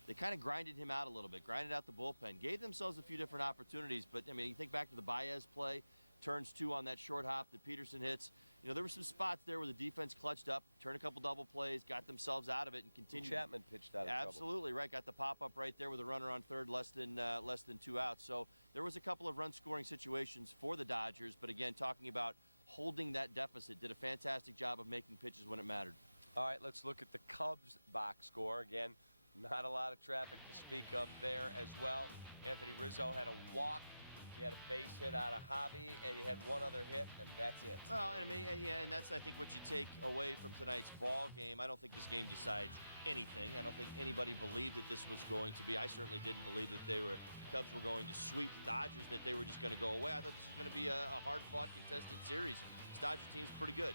They kind of grinded him out a little bit, grinded out the bullpen, gave themselves a few different opportunities. But, I mean, you think back to the Baez play, turns 2 on that short hop that Peterson hits. There were some spots there where the defense clutched up, turned a couple double plays, got themselves out of it, and continued. Chapman pitched out of trouble. Absolutely, right. Got the pop-up right there with a runner on third, less than 2 outs. So there was a couple of run-scoring situations for the Dodgers. But, again, talking about holding that deficit, did a fantastic job of making pitches when it mattered. All right, let's look at the Cubs box score. Again, not a lot of traffic to speak of there as well. Anthony Rizzo had a walk. You had a base hit out of Javi, and you had one other hit, and that's it. Well, and I mean, yeah, and that's, I think, what you take away from tonight's ball game. I don't think this game decides anything. I don't think anybody believed that this was going to be. I certainly didn't believe that Cubs were going to sweep the Dodgers, that they were just going to go away. I thought this was going to be a hard-fought, contested series. This Dodger team's pretty good.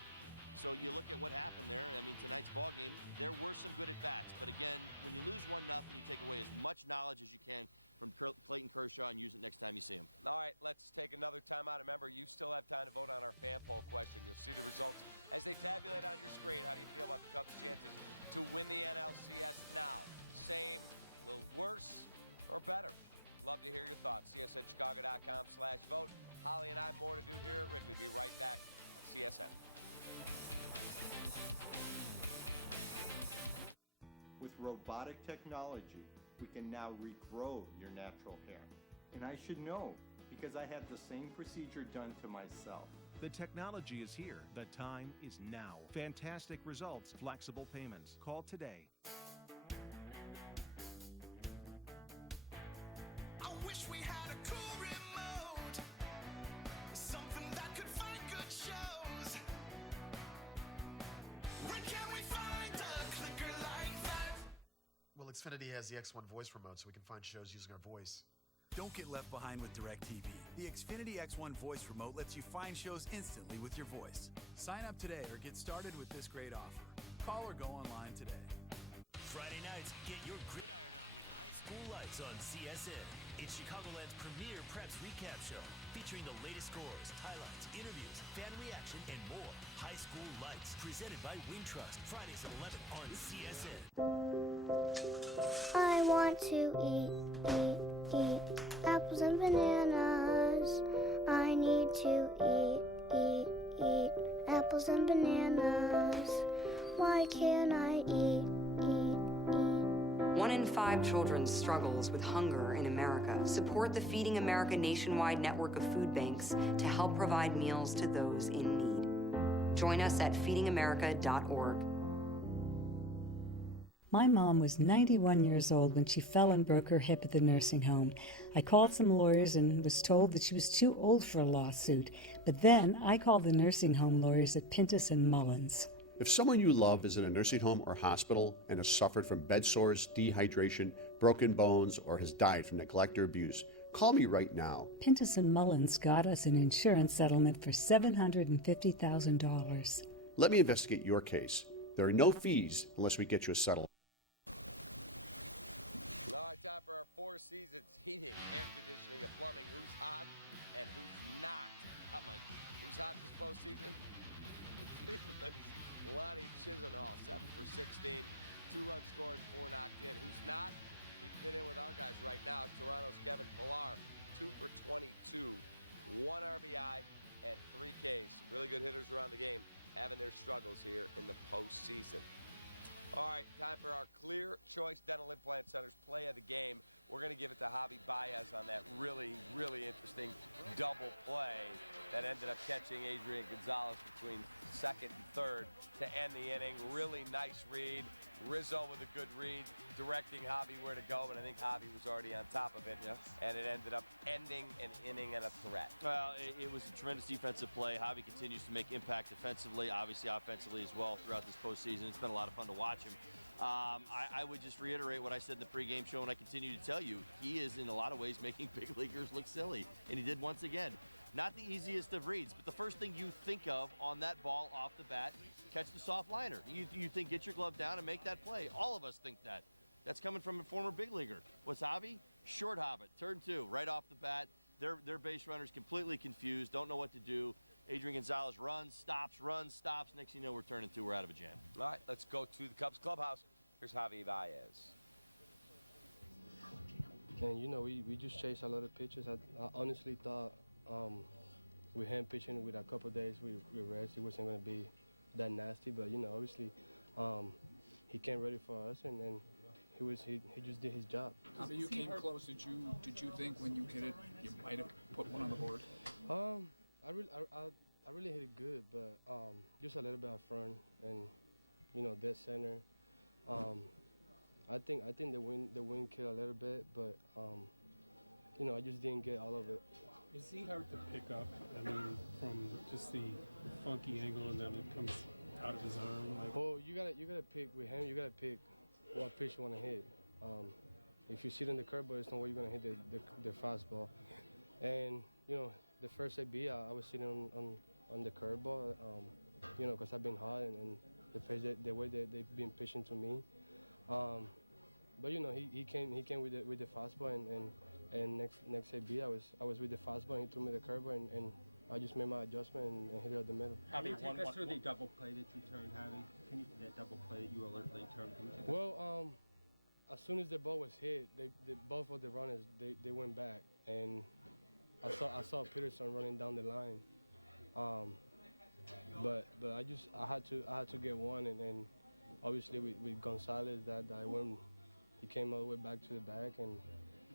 So you look at what happened there. I mean, tonight's ball game, there were some good at-bats. But again, when you lose 1-0, you take away as much knowledge as you can from Clayton Kershaw and use it next time you see him. All right, let's take another timeout. Remember, you still have time to vote on our fan poll question. You'll see the results as they tabulate on your screen. How do you feel about the Cubs' chances to win the NLCS now? Same, a little worse, or better? Love to hear your thoughts. CSNChicago.com/vote. Holly and I have more to do here at Wrigley. Be right back on CSN. With robotic technology, we can now regrow your natural hair. And I should know, because I had the same procedure done to myself. The technology is here. The time is now. Fantastic results, flexible payments. Call today. I wish we had a cool remote, something that could find good shows. Where can we find a clicker like that? Well, Xfinity has the X1 voice remote, so we can find shows using our voice. Don't get left behind with DirecTV. The Xfinity X1 voice remote lets you find shows instantly with your voice. Sign up today or get started with this great offer. Call or go online today. Friday nights, get your gridiron on with High School Lights on CSN. It's Chicagoland's premier preps recap show, featuring the latest scores, highlights, interviews, fan reaction, and more. High School Lights, presented by Wintrust. Fridays at 11 on CSN. I want to eat apples and bananas. I need to eat apples and bananas. Why can't I eat? 1 in 5 children struggles with hunger in America. Support the Feeding America nationwide network of food banks to help provide meals to those in need. Join us at feedingamerica.org. My mom was 91 years old when she fell and broke her hip at the nursing home. I called some lawyers and was told that she was too old for a lawsuit. But then I called the nursing home lawyers at Pintus and Mullins. If someone you love is in a nursing home or hospital and has suffered from bed sores, dehydration, broken bones, or has died from neglect or abuse, call me right now. Pintus and Mullins got us an insurance settlement for $750,000. Let me investigate your case. There are no fees unless we get you a settlement. All right, time for our Four Seasons heating, air conditioning, and plumbing. Who's hot and who's not? Hot Mike. Who's hot this postseason? Lonnie Chisenhall, 7 for 16, 2 runs scored, 4 knocked in. Who's not? He fit in with our guys right now. Toronto's Kevin Pillar, 2 for 22, 1 RBI, and 3 Ks. Some really good hitters around the game having their struggles here in the postseason. All right, time for our Clear Choice Dental Implant Center's play of the game. We're going to give it to Javi Baez on that really, really interesting double play that ended up catching Adrian Gonzalez between second and third to end the inning. Really nice read. Rizzo with a good read, directing Javi where to go, and I think Javi was already on top of it. Yes. And it ended up ending an inning and a threat. Well, it was a tremendous defensive play. Javi continues to make impact defensively, obviously offensively as well throughout this postseason. It's been a lot of fun to watch him. I would just reiterate what I said in the pregame show, and I continue to tell you, he is in a lot of ways making big leaguers look silly, and he did once again. Not the easiest of reads, but the first thing you think of on that ball off the bat, catch the soft liner. You think get your glove down and make that play. All of us think that. That's coming from a former big leaguer. What's Javi? Short hobbit, turn 2, right off the bat. Their base runners completely confused, don't know what to do. Adrian Gonzalez runs, stops. Next thing you know, we're turning 2, we're out of a jam. All right, let's go to the Cubs clubhouse. Here's Javi Baez. And, you know, we just chased a lot of pitches. I honestly thought with him pitching with a couple of days, we rest, it wasn't going to be that nasty. But, you know, obviously he came ready for us, and he just did his job. So you came close. Did you think when you hit it, you might have put one on the board? I really hit it good, but just a little bit up front and, you know, dead center. I think the wind killed a little bit, but you know, I just didn't get all of it. Is he hard to pick up? I mean, from just the funky angle and then it comes out of his arm. Like... Well, you gotta pick with him. You gotta pick what pitch you want to hit. If you sit in the curveball, it's no way you're gonna hit the fastball. And you know, the first AB, I was sitting on the curveball. You know, because I've been hot and the way they've been pitching to me. But you know, he came with the fastball and next AB I was with the fastball and he threw me the curveball and I just made my adjustment and hit it at the middle. Can you take us through the double play that you turned, Javi? Can you that double play that you alertly turned? Well, as soon as the ball was hit, both of the runners they went back and I saw Peterson running down the line. But I had to get one and obviously with Gonzalez that when he came all the way back to the back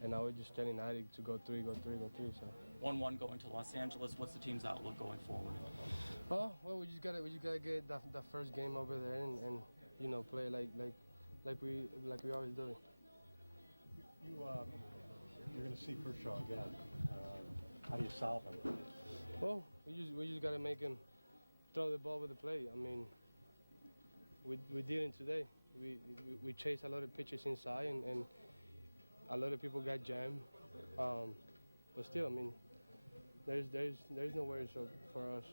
and I was just telling Adi to go three. So 1-1 going to Los Angeles. What's the team's outlook going forward? Oh well, we just gotta get that first game over there and you know play like we always do. You're going to see Kershaw again. How do you solve him? Well, we just gotta make him throw the ball with the plate. I mean, we didn't today. We chased a lot of pitches inside, and a lot of people got jammed. But still, I mean, there's no worries for us.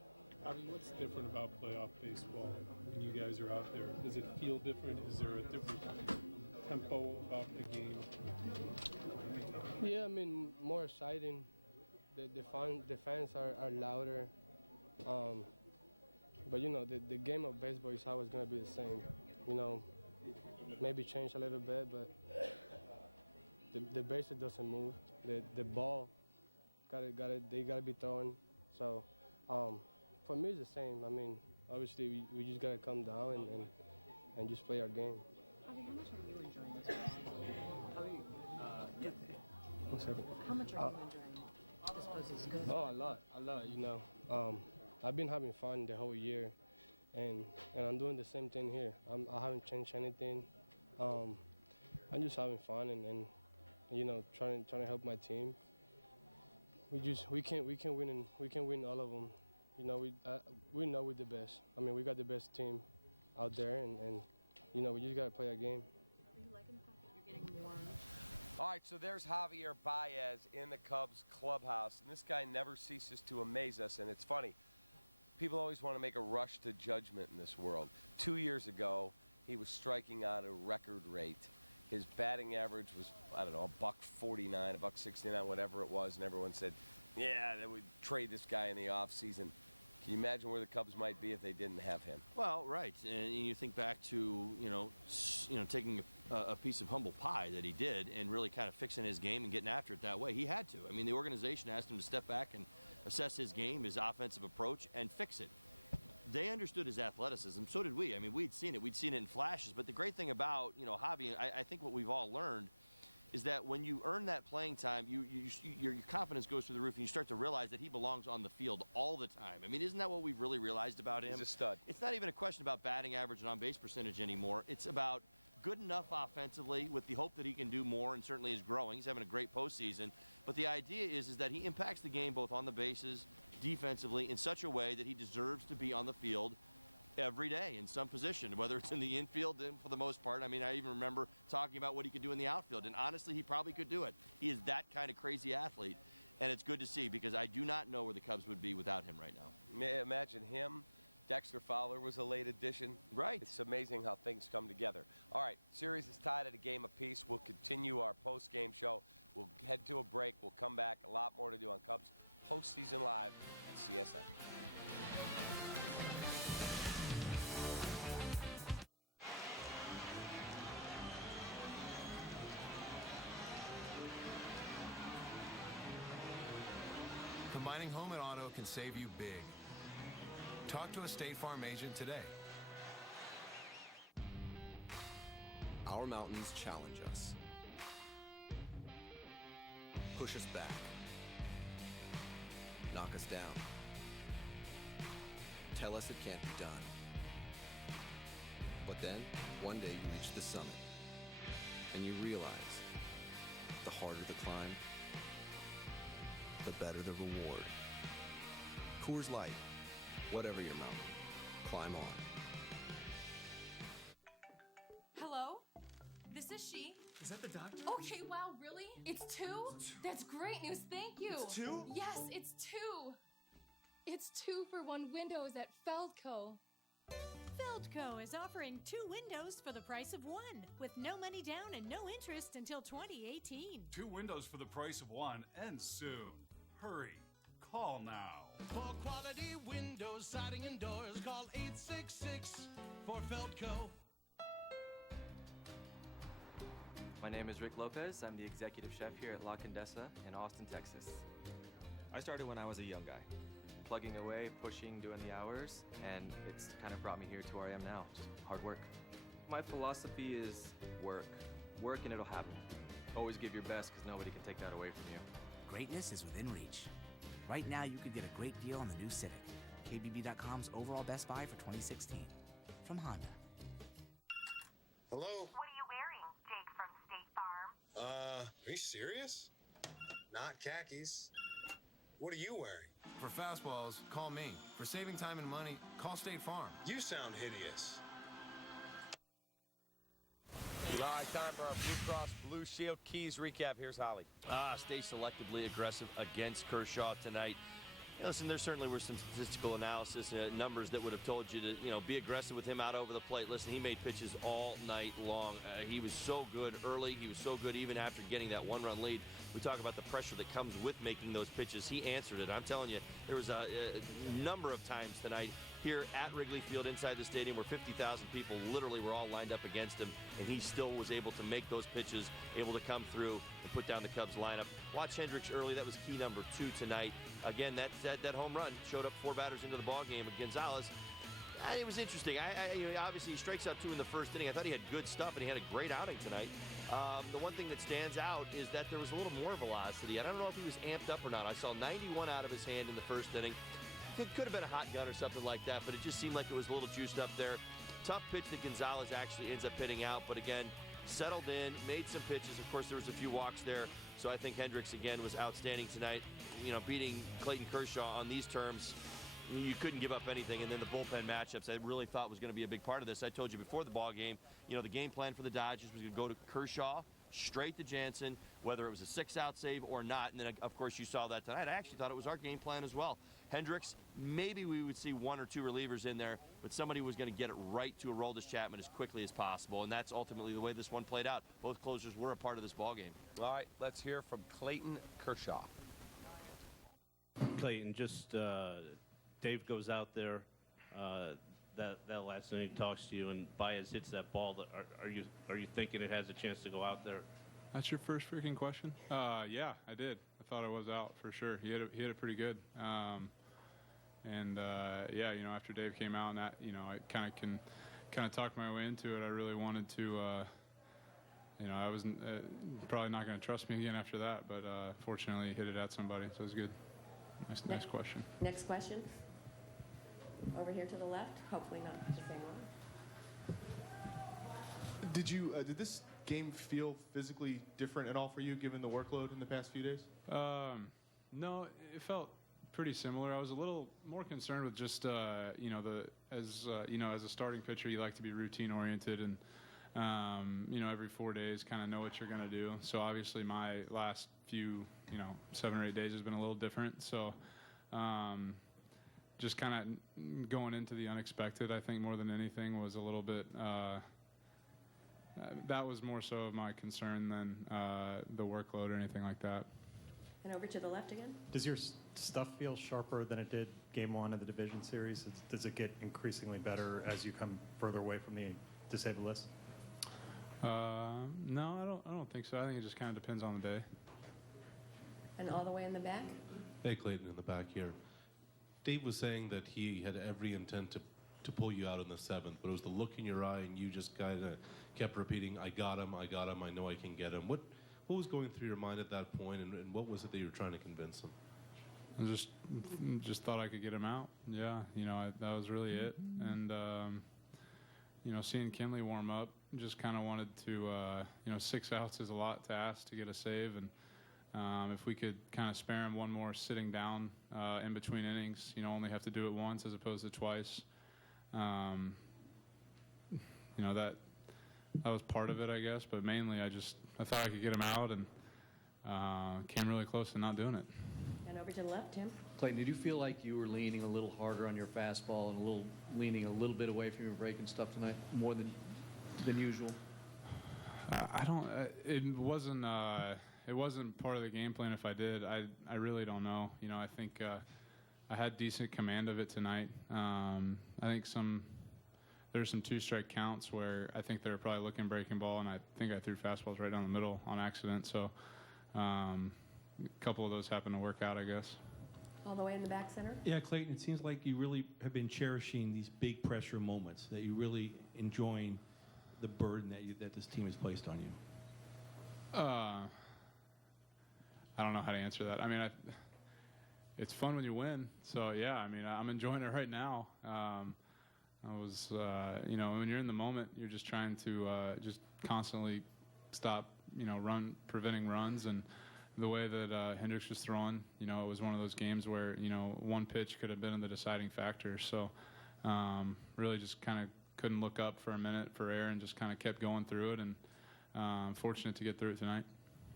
Javi, what's different about playoff baseball when you guys are out there? Does it feel different? Is there a different tempo about the game? Yeah, I mean, more exciting. The fans are louder. But, you know, the game of baseball is always going to be the same. You know, maybe change a little bit, but the bases doesn't move. The ball, they gotta be thrown. So, for me, it's the same. I mean, obviously, we just got to come down and just play our game. Javi, how much are you enjoying this postseason? Yeah. 1 second. How much are you enjoying this postseason? Oh, a lot, you know. I've been having fun the whole year, and I'm doing the same thing here. I haven't changed anything. I'm just having fun and you know, trying to help my team. We can win all of them. You know, we know we're the best. I mean, we got the best team out there, and you know, we just gotta play our game. Are you liking the fact that you're getting more? All right, so there's Javier Baez in the Cubs clubhouse, and this guy never ceases to amaze us, and it's funny. People always want to make a rush to judgment in this world. 2 years ago, he was striking out at a record rate. His batting average was, I don't know, $149, $169, whatever it was, and everyone said, yeah, they would trade this guy in the offseason. Can you imagine where the Cubs might be if they didn't have him? Well, right, and you think back to taking a piece of humble pie that he did and really kind of fixing his game and getting after it that way. He had to. I mean, the organization asked him to step back and assess his game, his offensive approach, and fix it. They understood his athleticism. So did we. I mean, we'd seen it. We'd seen it in flashes. But the great thing about Javi, I think what we've all learned is that when you earn that playing time, your confidence goes through the roof, and you start to realize that he belongs on the field all the time. I mean, isn't that what we've really realized about him? He's a stud. It's not even a question about batting average and on-base percentage anymore. It's about good enough offensively with the hope that he can do more, and certainly is growing. He's having a great postseason. But the idea is that he impacts the game both on the bases, defensively, in such a way that he deserves to be on the field every day in some position, whether it's in the infield, and for the most part. I mean, I even remember talking about what he could do in the outfield, and honestly, he probably could do it. He is that kind of crazy athlete, and it's good to see because I do not know where the Cubs would be without him right now. Imagine him. Dexter Fowler was a late addition. Right. It's amazing how things come together. All right, series is tied at a game apiece. We'll continue our post-game show. We'll head to a break. We'll come back. A lot more to do on Cubs Postseason Live at CSN. Combining home and auto can save you big. Talk to a State Farm agent today. Our mountains challenge us, push us back, knock us down, tell us it can't be done. But then, one day you reach the summit, and you realize the harder the climb, the better the reward. Coors Light, whatever your mountain, climb on. Hello? This is she. Is that the doctor? Okay, wow, really? It's two? That's great news, thank you. It's two? Yes, it's two. It's 2 for 1 windows at Feldco. Feldco is offering 2 windows for the price of 1, with no money down and no interest until 2018. 2 windows for the price of 1 ends soon. Hurry. Call now. For quality windows, siding, and doors, call 866 for Feldco. My name is Rick Lopez. I'm the executive chef here at La Condesa in Austin, Texas. I started when I was a young guy, plugging away, pushing, doing the hours, and it's kind of brought me here to where I am now, just hard work. My philosophy is work. Work and it'll happen. Always give your best because nobody can take that away from you. Greatness is within reach. Right now, you could get a great deal on the new Civic, KBB.com's overall best buy for 2016. From Honda. Hello? What are you wearing, Jake from State Farm? Are you serious? Not khakis. What are you wearing? For fastballs, call me. For saving time and money, call State Farm. You sound hideous. All right, time for our Blue Cross Blue Shield Keys recap. Here's Holly. Stay selectively aggressive against Kershaw tonight. Listen, there certainly were some statistical analysis, numbers that would have told you to, be aggressive with him out over the plate. Listen, he made pitches all night long. He was so good early. He was so good even after getting that one-run lead. We talk about the pressure that comes with making those pitches. He answered it. I'm telling you, there was a number of times tonight here at Wrigley Field inside the stadium where 50,000 people literally were all lined up against him, and he still was able to make those pitches, able to come through and put down the Cubs lineup. Watch Hendricks early. That was key number 2 tonight. Again, that home run showed up 4 batters into the ball game with Gonzalez. It was interesting. Obviously, he strikes out 2 in the first inning. I thought he had good stuff, and he had a great outing tonight. The one thing that stands out is that there was a little more velocity. I don't know if he was amped up or not. I saw 91 out of his hand in the first inning. Could have been a hot gun or something like that, but it just seemed like it was a little juiced up there. Tough pitch that Gonzalez actually ends up hitting out, but again, settled in, made some pitches. Of course, there was a few walks there, so I think Hendricks, again, was outstanding tonight. Beating Clayton Kershaw on these terms, you couldn't give up anything. And then the bullpen matchups I really thought was going to be a big part of this. I told you before the ball game, the game plan for the Dodgers was going to go to Kershaw, straight to Jansen, whether it was a 6-out save or not. And then, of course, you saw that tonight. I actually thought it was our game plan as well. Hendricks, maybe we would see 1 or 2 relievers in there, but somebody was going to get it right to Aroldis Chapman as quickly as possible, and that's ultimately the way this one played out. Both closers were a part of this ball game. All right, let's hear from Clayton Kershaw. Clayton, just Dave goes out there. That last inning talks to you, and Baez hits that ball. Are you thinking it has a chance to go out there? That's your first freaking question? Yeah, I did. I thought it was out for sure. He hit it pretty good. Yeah, after Dave came out, and that, I kind of talked my way into it. I really wanted to. I wasn't probably not going to trust me again after that, but fortunately, he hit it at somebody, so it was good. Nice question. Next question. Over here to the left. Hopefully not the same one. Did this game feel physically different at all for you, given the workload in the past few days? No, it felt pretty similar. I was a little more concerned with just as a starting pitcher, you like to be routine oriented and every 4 days kind of know what you're going to do. So obviously my last few 7 or 8 days has been a little different. So just kind of going into the unexpected, I think more than anything was a little bit. That was more so of my concern than the workload or anything like that. And over to the left again. Does your stuff feel sharper than it did Game 1 of the division series? Does it get increasingly better as you come further away from the disabled list? No, I don't think so. I think it just kind of depends on the day. And all the way in the back. Hey, Clayton, in the back here. Dave was saying that he had every intent to pull you out in the 7th, but it was the look in your eye, and you just kind of kept repeating, I got him, I know I can get him. What was going through your mind at that point, and what was it that you were trying to convince him? I just thought I could get him out. Yeah, that was really it. And, seeing Kinley warm up, just kind of wanted to, 6 outs is a lot to ask to get a save. And if we could kind of spare him one more sitting down in between innings, only have to do it once as opposed to twice. That was part of it, I guess. But mainly, I thought I could get him out and came really close to not doing it. And over to the left, Tim. Clayton, did you feel like you were leaning a little harder on your fastball and leaning a little bit away from your breaking stuff tonight, more than usual? I don't. It wasn't part of the game plan. If I did, I really don't know. I think I had decent command of it tonight. I think there's some 2-strike counts where I think they were probably looking breaking ball, and I think I threw fastballs right down the middle on accident. So a couple of those happened to work out, I guess. All the way in the back center. Yeah, Clayton, it seems like you really have been cherishing these big pressure moments, that you really enjoying the burden that this team has placed on you. I don't know how to answer that. I mean, it's fun when you win. So, yeah, I mean, I'm enjoying it right now. When you're in the moment, you're just trying to just constantly stop, preventing runs. And the way that Hendricks was throwing, it was one of those games where, one pitch could have been the deciding factor. So really just kind of couldn't look up for a minute for air and just kind of kept going through it. And fortunate to get through it tonight.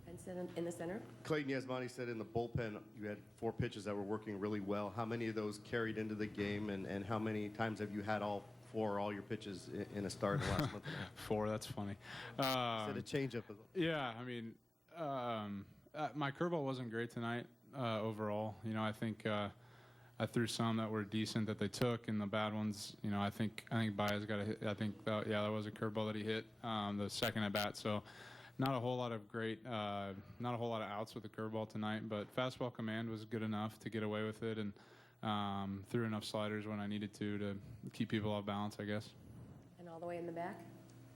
And sit in the center. Clayton Yasmani said in the bullpen you had 4 pitches that were working really well. How many of those carried into the game, and how many times have you had all your pitches in a start in the last month? 4, that's funny. Said a changeup as well. Yeah, I mean, my curveball wasn't great tonight overall. You know, I think I threw some that were decent that they took, and the bad ones, you know, I think Baez got a hit. I think that was a curveball that he hit the second at bat. So not a whole lot of not a whole lot of outs with the curveball tonight, but fastball command was good enough to get away with it, and threw enough sliders when I needed to keep people off balance, I guess. And all the way in the back.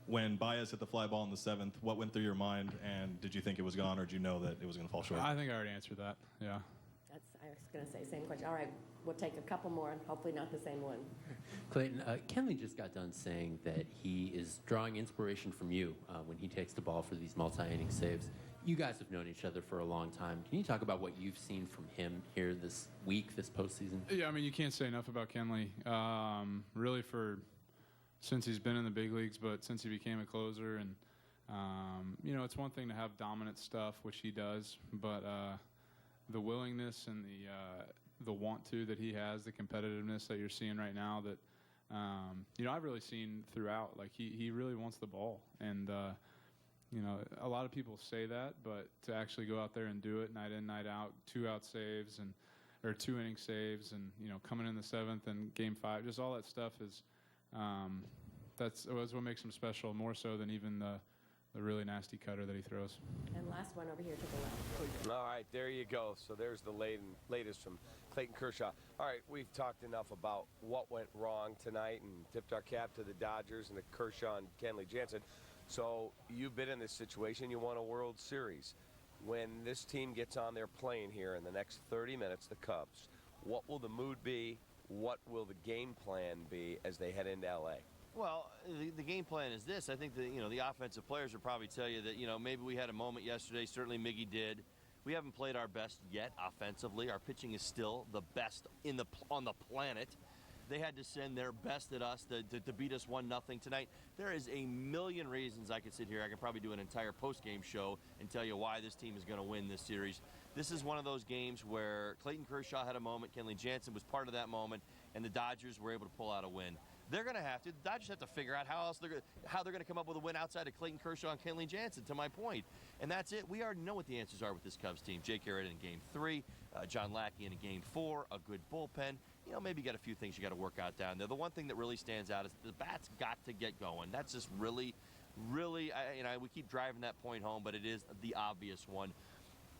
When Baez hit the fly ball in the 7th, what went through your mind, and did you think it was gone, or did you know that it was going to fall short? I think I already answered that, yeah. I was going to say same question. All right, we'll take a couple more, and hopefully not the same one. Clayton, Kenley just got done saying that he is drawing inspiration from you when he takes the ball for these multi-inning saves. You guys have known each other for a long time. Can you talk about what you've seen from him here this week, this postseason? Yeah, I mean, you can't say enough about Kenley. Really since he's been in the big leagues, but since he became a closer. And, you know, it's one thing to have dominant stuff, which he does, but the willingness and the want to that he has, the competitiveness that you're seeing right now that, you know, I've really seen throughout. Like, he really wants the ball. And, you know, a lot of people say that, but to actually go out there and do it night in, night out, 2-out saves or 2-inning saves, and, you know, coming in the 7th and Game 5, just all that stuff is that's what makes him special, more so than even the really nasty cutter that he throws. And last one over here to the left. All right, there you go. So there's the latest from Clayton Kershaw. All right, we've talked enough about what went wrong tonight and tipped our cap to the Dodgers and to Kershaw and Kenley Jansen. So you've been in this situation. You won a World Series. When this team gets on their plane here in the next 30 minutes, the Cubs, what will the mood be? What will the game plan be as they head into L.A.? Well, the game plan is this. I think the offensive players will probably tell you that, maybe we had a moment yesterday. Certainly Miggy did. We haven't played our best yet offensively. Our pitching is still the best on the planet. They had to send their best at us to beat us 1-0 tonight. There is a million reasons I could sit here. I could probably do an entire post-game show and tell you why this team is going to win this series. This is one of those games where Clayton Kershaw had a moment, Kenley Jansen was part of that moment, and the Dodgers were able to pull out a win. They're going to have to. The Dodgers have to figure out how they're going to come up with a win outside of Clayton Kershaw and Kenley Jansen, to my point. And that's it. We already know what the answers are with this Cubs team. Jake Arrieta in Game 3, John Lackey in Game 4, a good bullpen. Maybe you got a few things you got to work out down there. The one thing that really stands out is the bats got to get going. That's just really, we keep driving that point home, but it is the obvious one.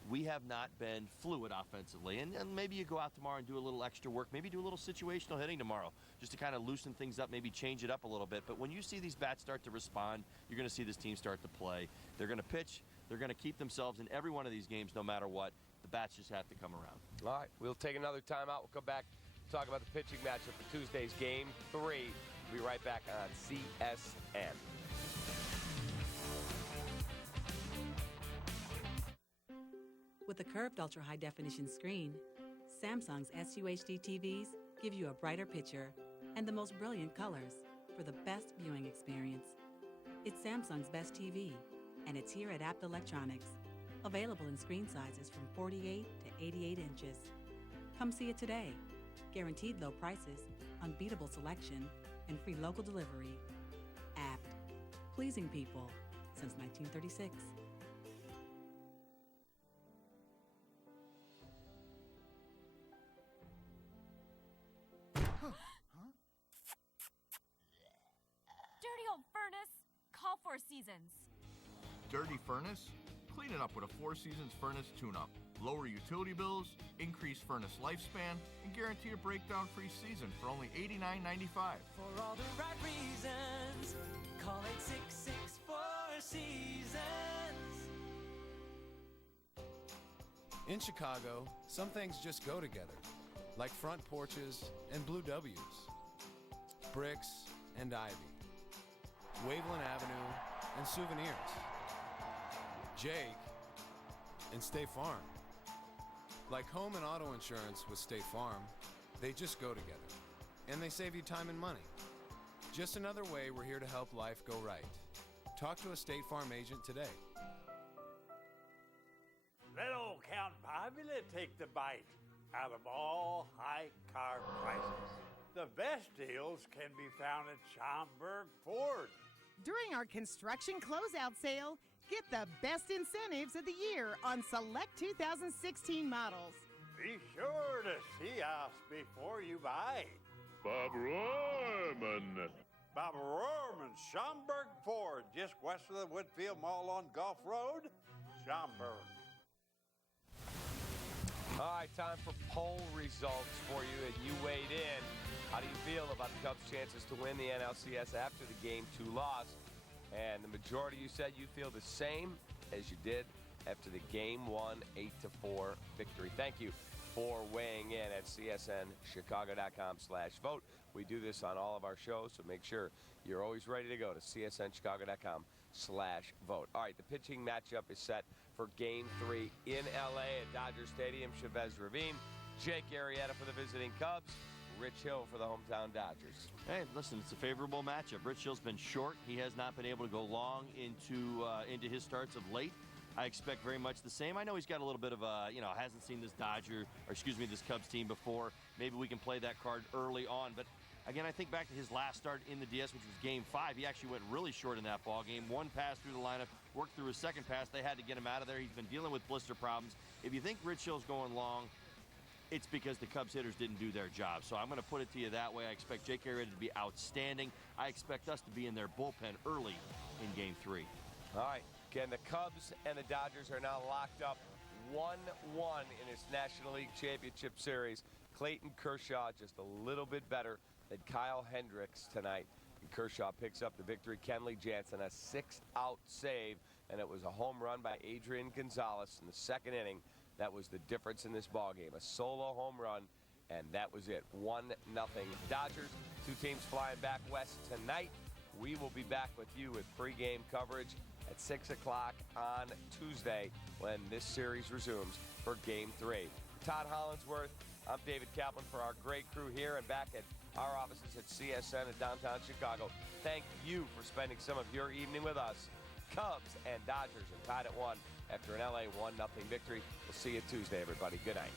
We have not been fluid offensively, and maybe you go out tomorrow and do a little extra work, maybe do a little situational hitting tomorrow just to kind of loosen things up, maybe change it up a little bit. But when you see these bats start to respond, you're going to see this team start to play. They're going to pitch. They're going to keep themselves in every one of these games no matter what. The bats just have to come around. All right, we'll take another timeout. We'll come back, talk about the pitching matchup for Tuesday's Game 3. We'll be right back on CSN. With a curved ultra-high-definition screen, Samsung's SUHD TVs give you a brighter picture and the most brilliant colors for the best viewing experience. It's Samsung's best TV, and it's here at Apt Electronics, available in screen sizes from 48 to 88 inches. Come see it today. Guaranteed low prices, unbeatable selection, and free local delivery. Apt, pleasing people since 1936. Dirty old furnace. Call Four Seasons. Dirty furnace? Clean it up with a Four Seasons furnace tune-up. Lower utility bills, increase furnace lifespan, and guarantee a breakdown-free season for only $89.95. For all the right reasons, call 866 Four Seasons. In Chicago, some things just go together, like front porches and blue W's, bricks and ivy, Waveland Avenue and souvenirs, Jake and State Farm. Like home and auto insurance with State Farm, they just go together, and they save you time and money. Just another way we're here to help life go right. Talk to a State Farm agent today. Let old Count Popula take the bite out of all high car prices. The best deals can be found at Schaumburg Ford. During our construction closeout sale, get the best incentives of the year on select 2016 models. Be sure to see us before you buy. Bob Rohrman. Bob Rohrman, Schaumburg Ford, just west of the Woodfield Mall on Gulf Road, Schaumburg. All right, time for poll results for you, and you weighed in. How do you feel about the Cubs' chances to win the NLCS after the Game 2 loss? And the majority, you said you feel the same as you did after the Game 1 8-4 victory. Thank you for weighing in at csnchicago.com/vote. We do this on all of our shows, so make sure you're always ready to go to csnchicago.com/vote. All right, the pitching matchup is set for Game 3 in L.A. at Dodger Stadium. Chavez Ravine, Jake Arrieta for the visiting Cubs, Rich Hill for the hometown Dodgers. Hey, listen, it's a favorable matchup. Rich Hill's been short. He has not been able to go long into his starts of late. I expect very much the same. I know he's got a little bit of a, hasn't seen this this Cubs team before. Maybe we can play that card early on. But again, I think back to his last start in the DS, which was Game 5. He actually went really short in that ball game. One pass through the lineup, worked through his second pass. They had to get him out of there. He's been dealing with blister problems. If you think Rich Hill's going long, it's because the Cubs hitters didn't do their job. So I'm going to put it to you that way. I expect Jake Arrieta to be outstanding. I expect us to be in their bullpen early in Game 3. All right. Again, the Cubs and the Dodgers are now locked up 1-1 in this National League Championship Series. Clayton Kershaw just a little bit better than Kyle Hendricks tonight. And Kershaw picks up the victory. Kenley Jansen, a 6-out save, and it was a home run by Adrian Gonzalez in the second inning. That was the difference in this ballgame. A solo home run, and that was it. 1-0 Dodgers. Two teams flying back west tonight. We will be back with you with pregame coverage at 6 o'clock on Tuesday when this series resumes for Game 3. Todd Hollinsworth, I'm David Kaplan for our great crew here and back at our offices at CSN in downtown Chicago. Thank you for spending some of your evening with us. Cubs and Dodgers are tied at 1 after an LA 1-0 victory. We'll see you Tuesday, everybody. Good night.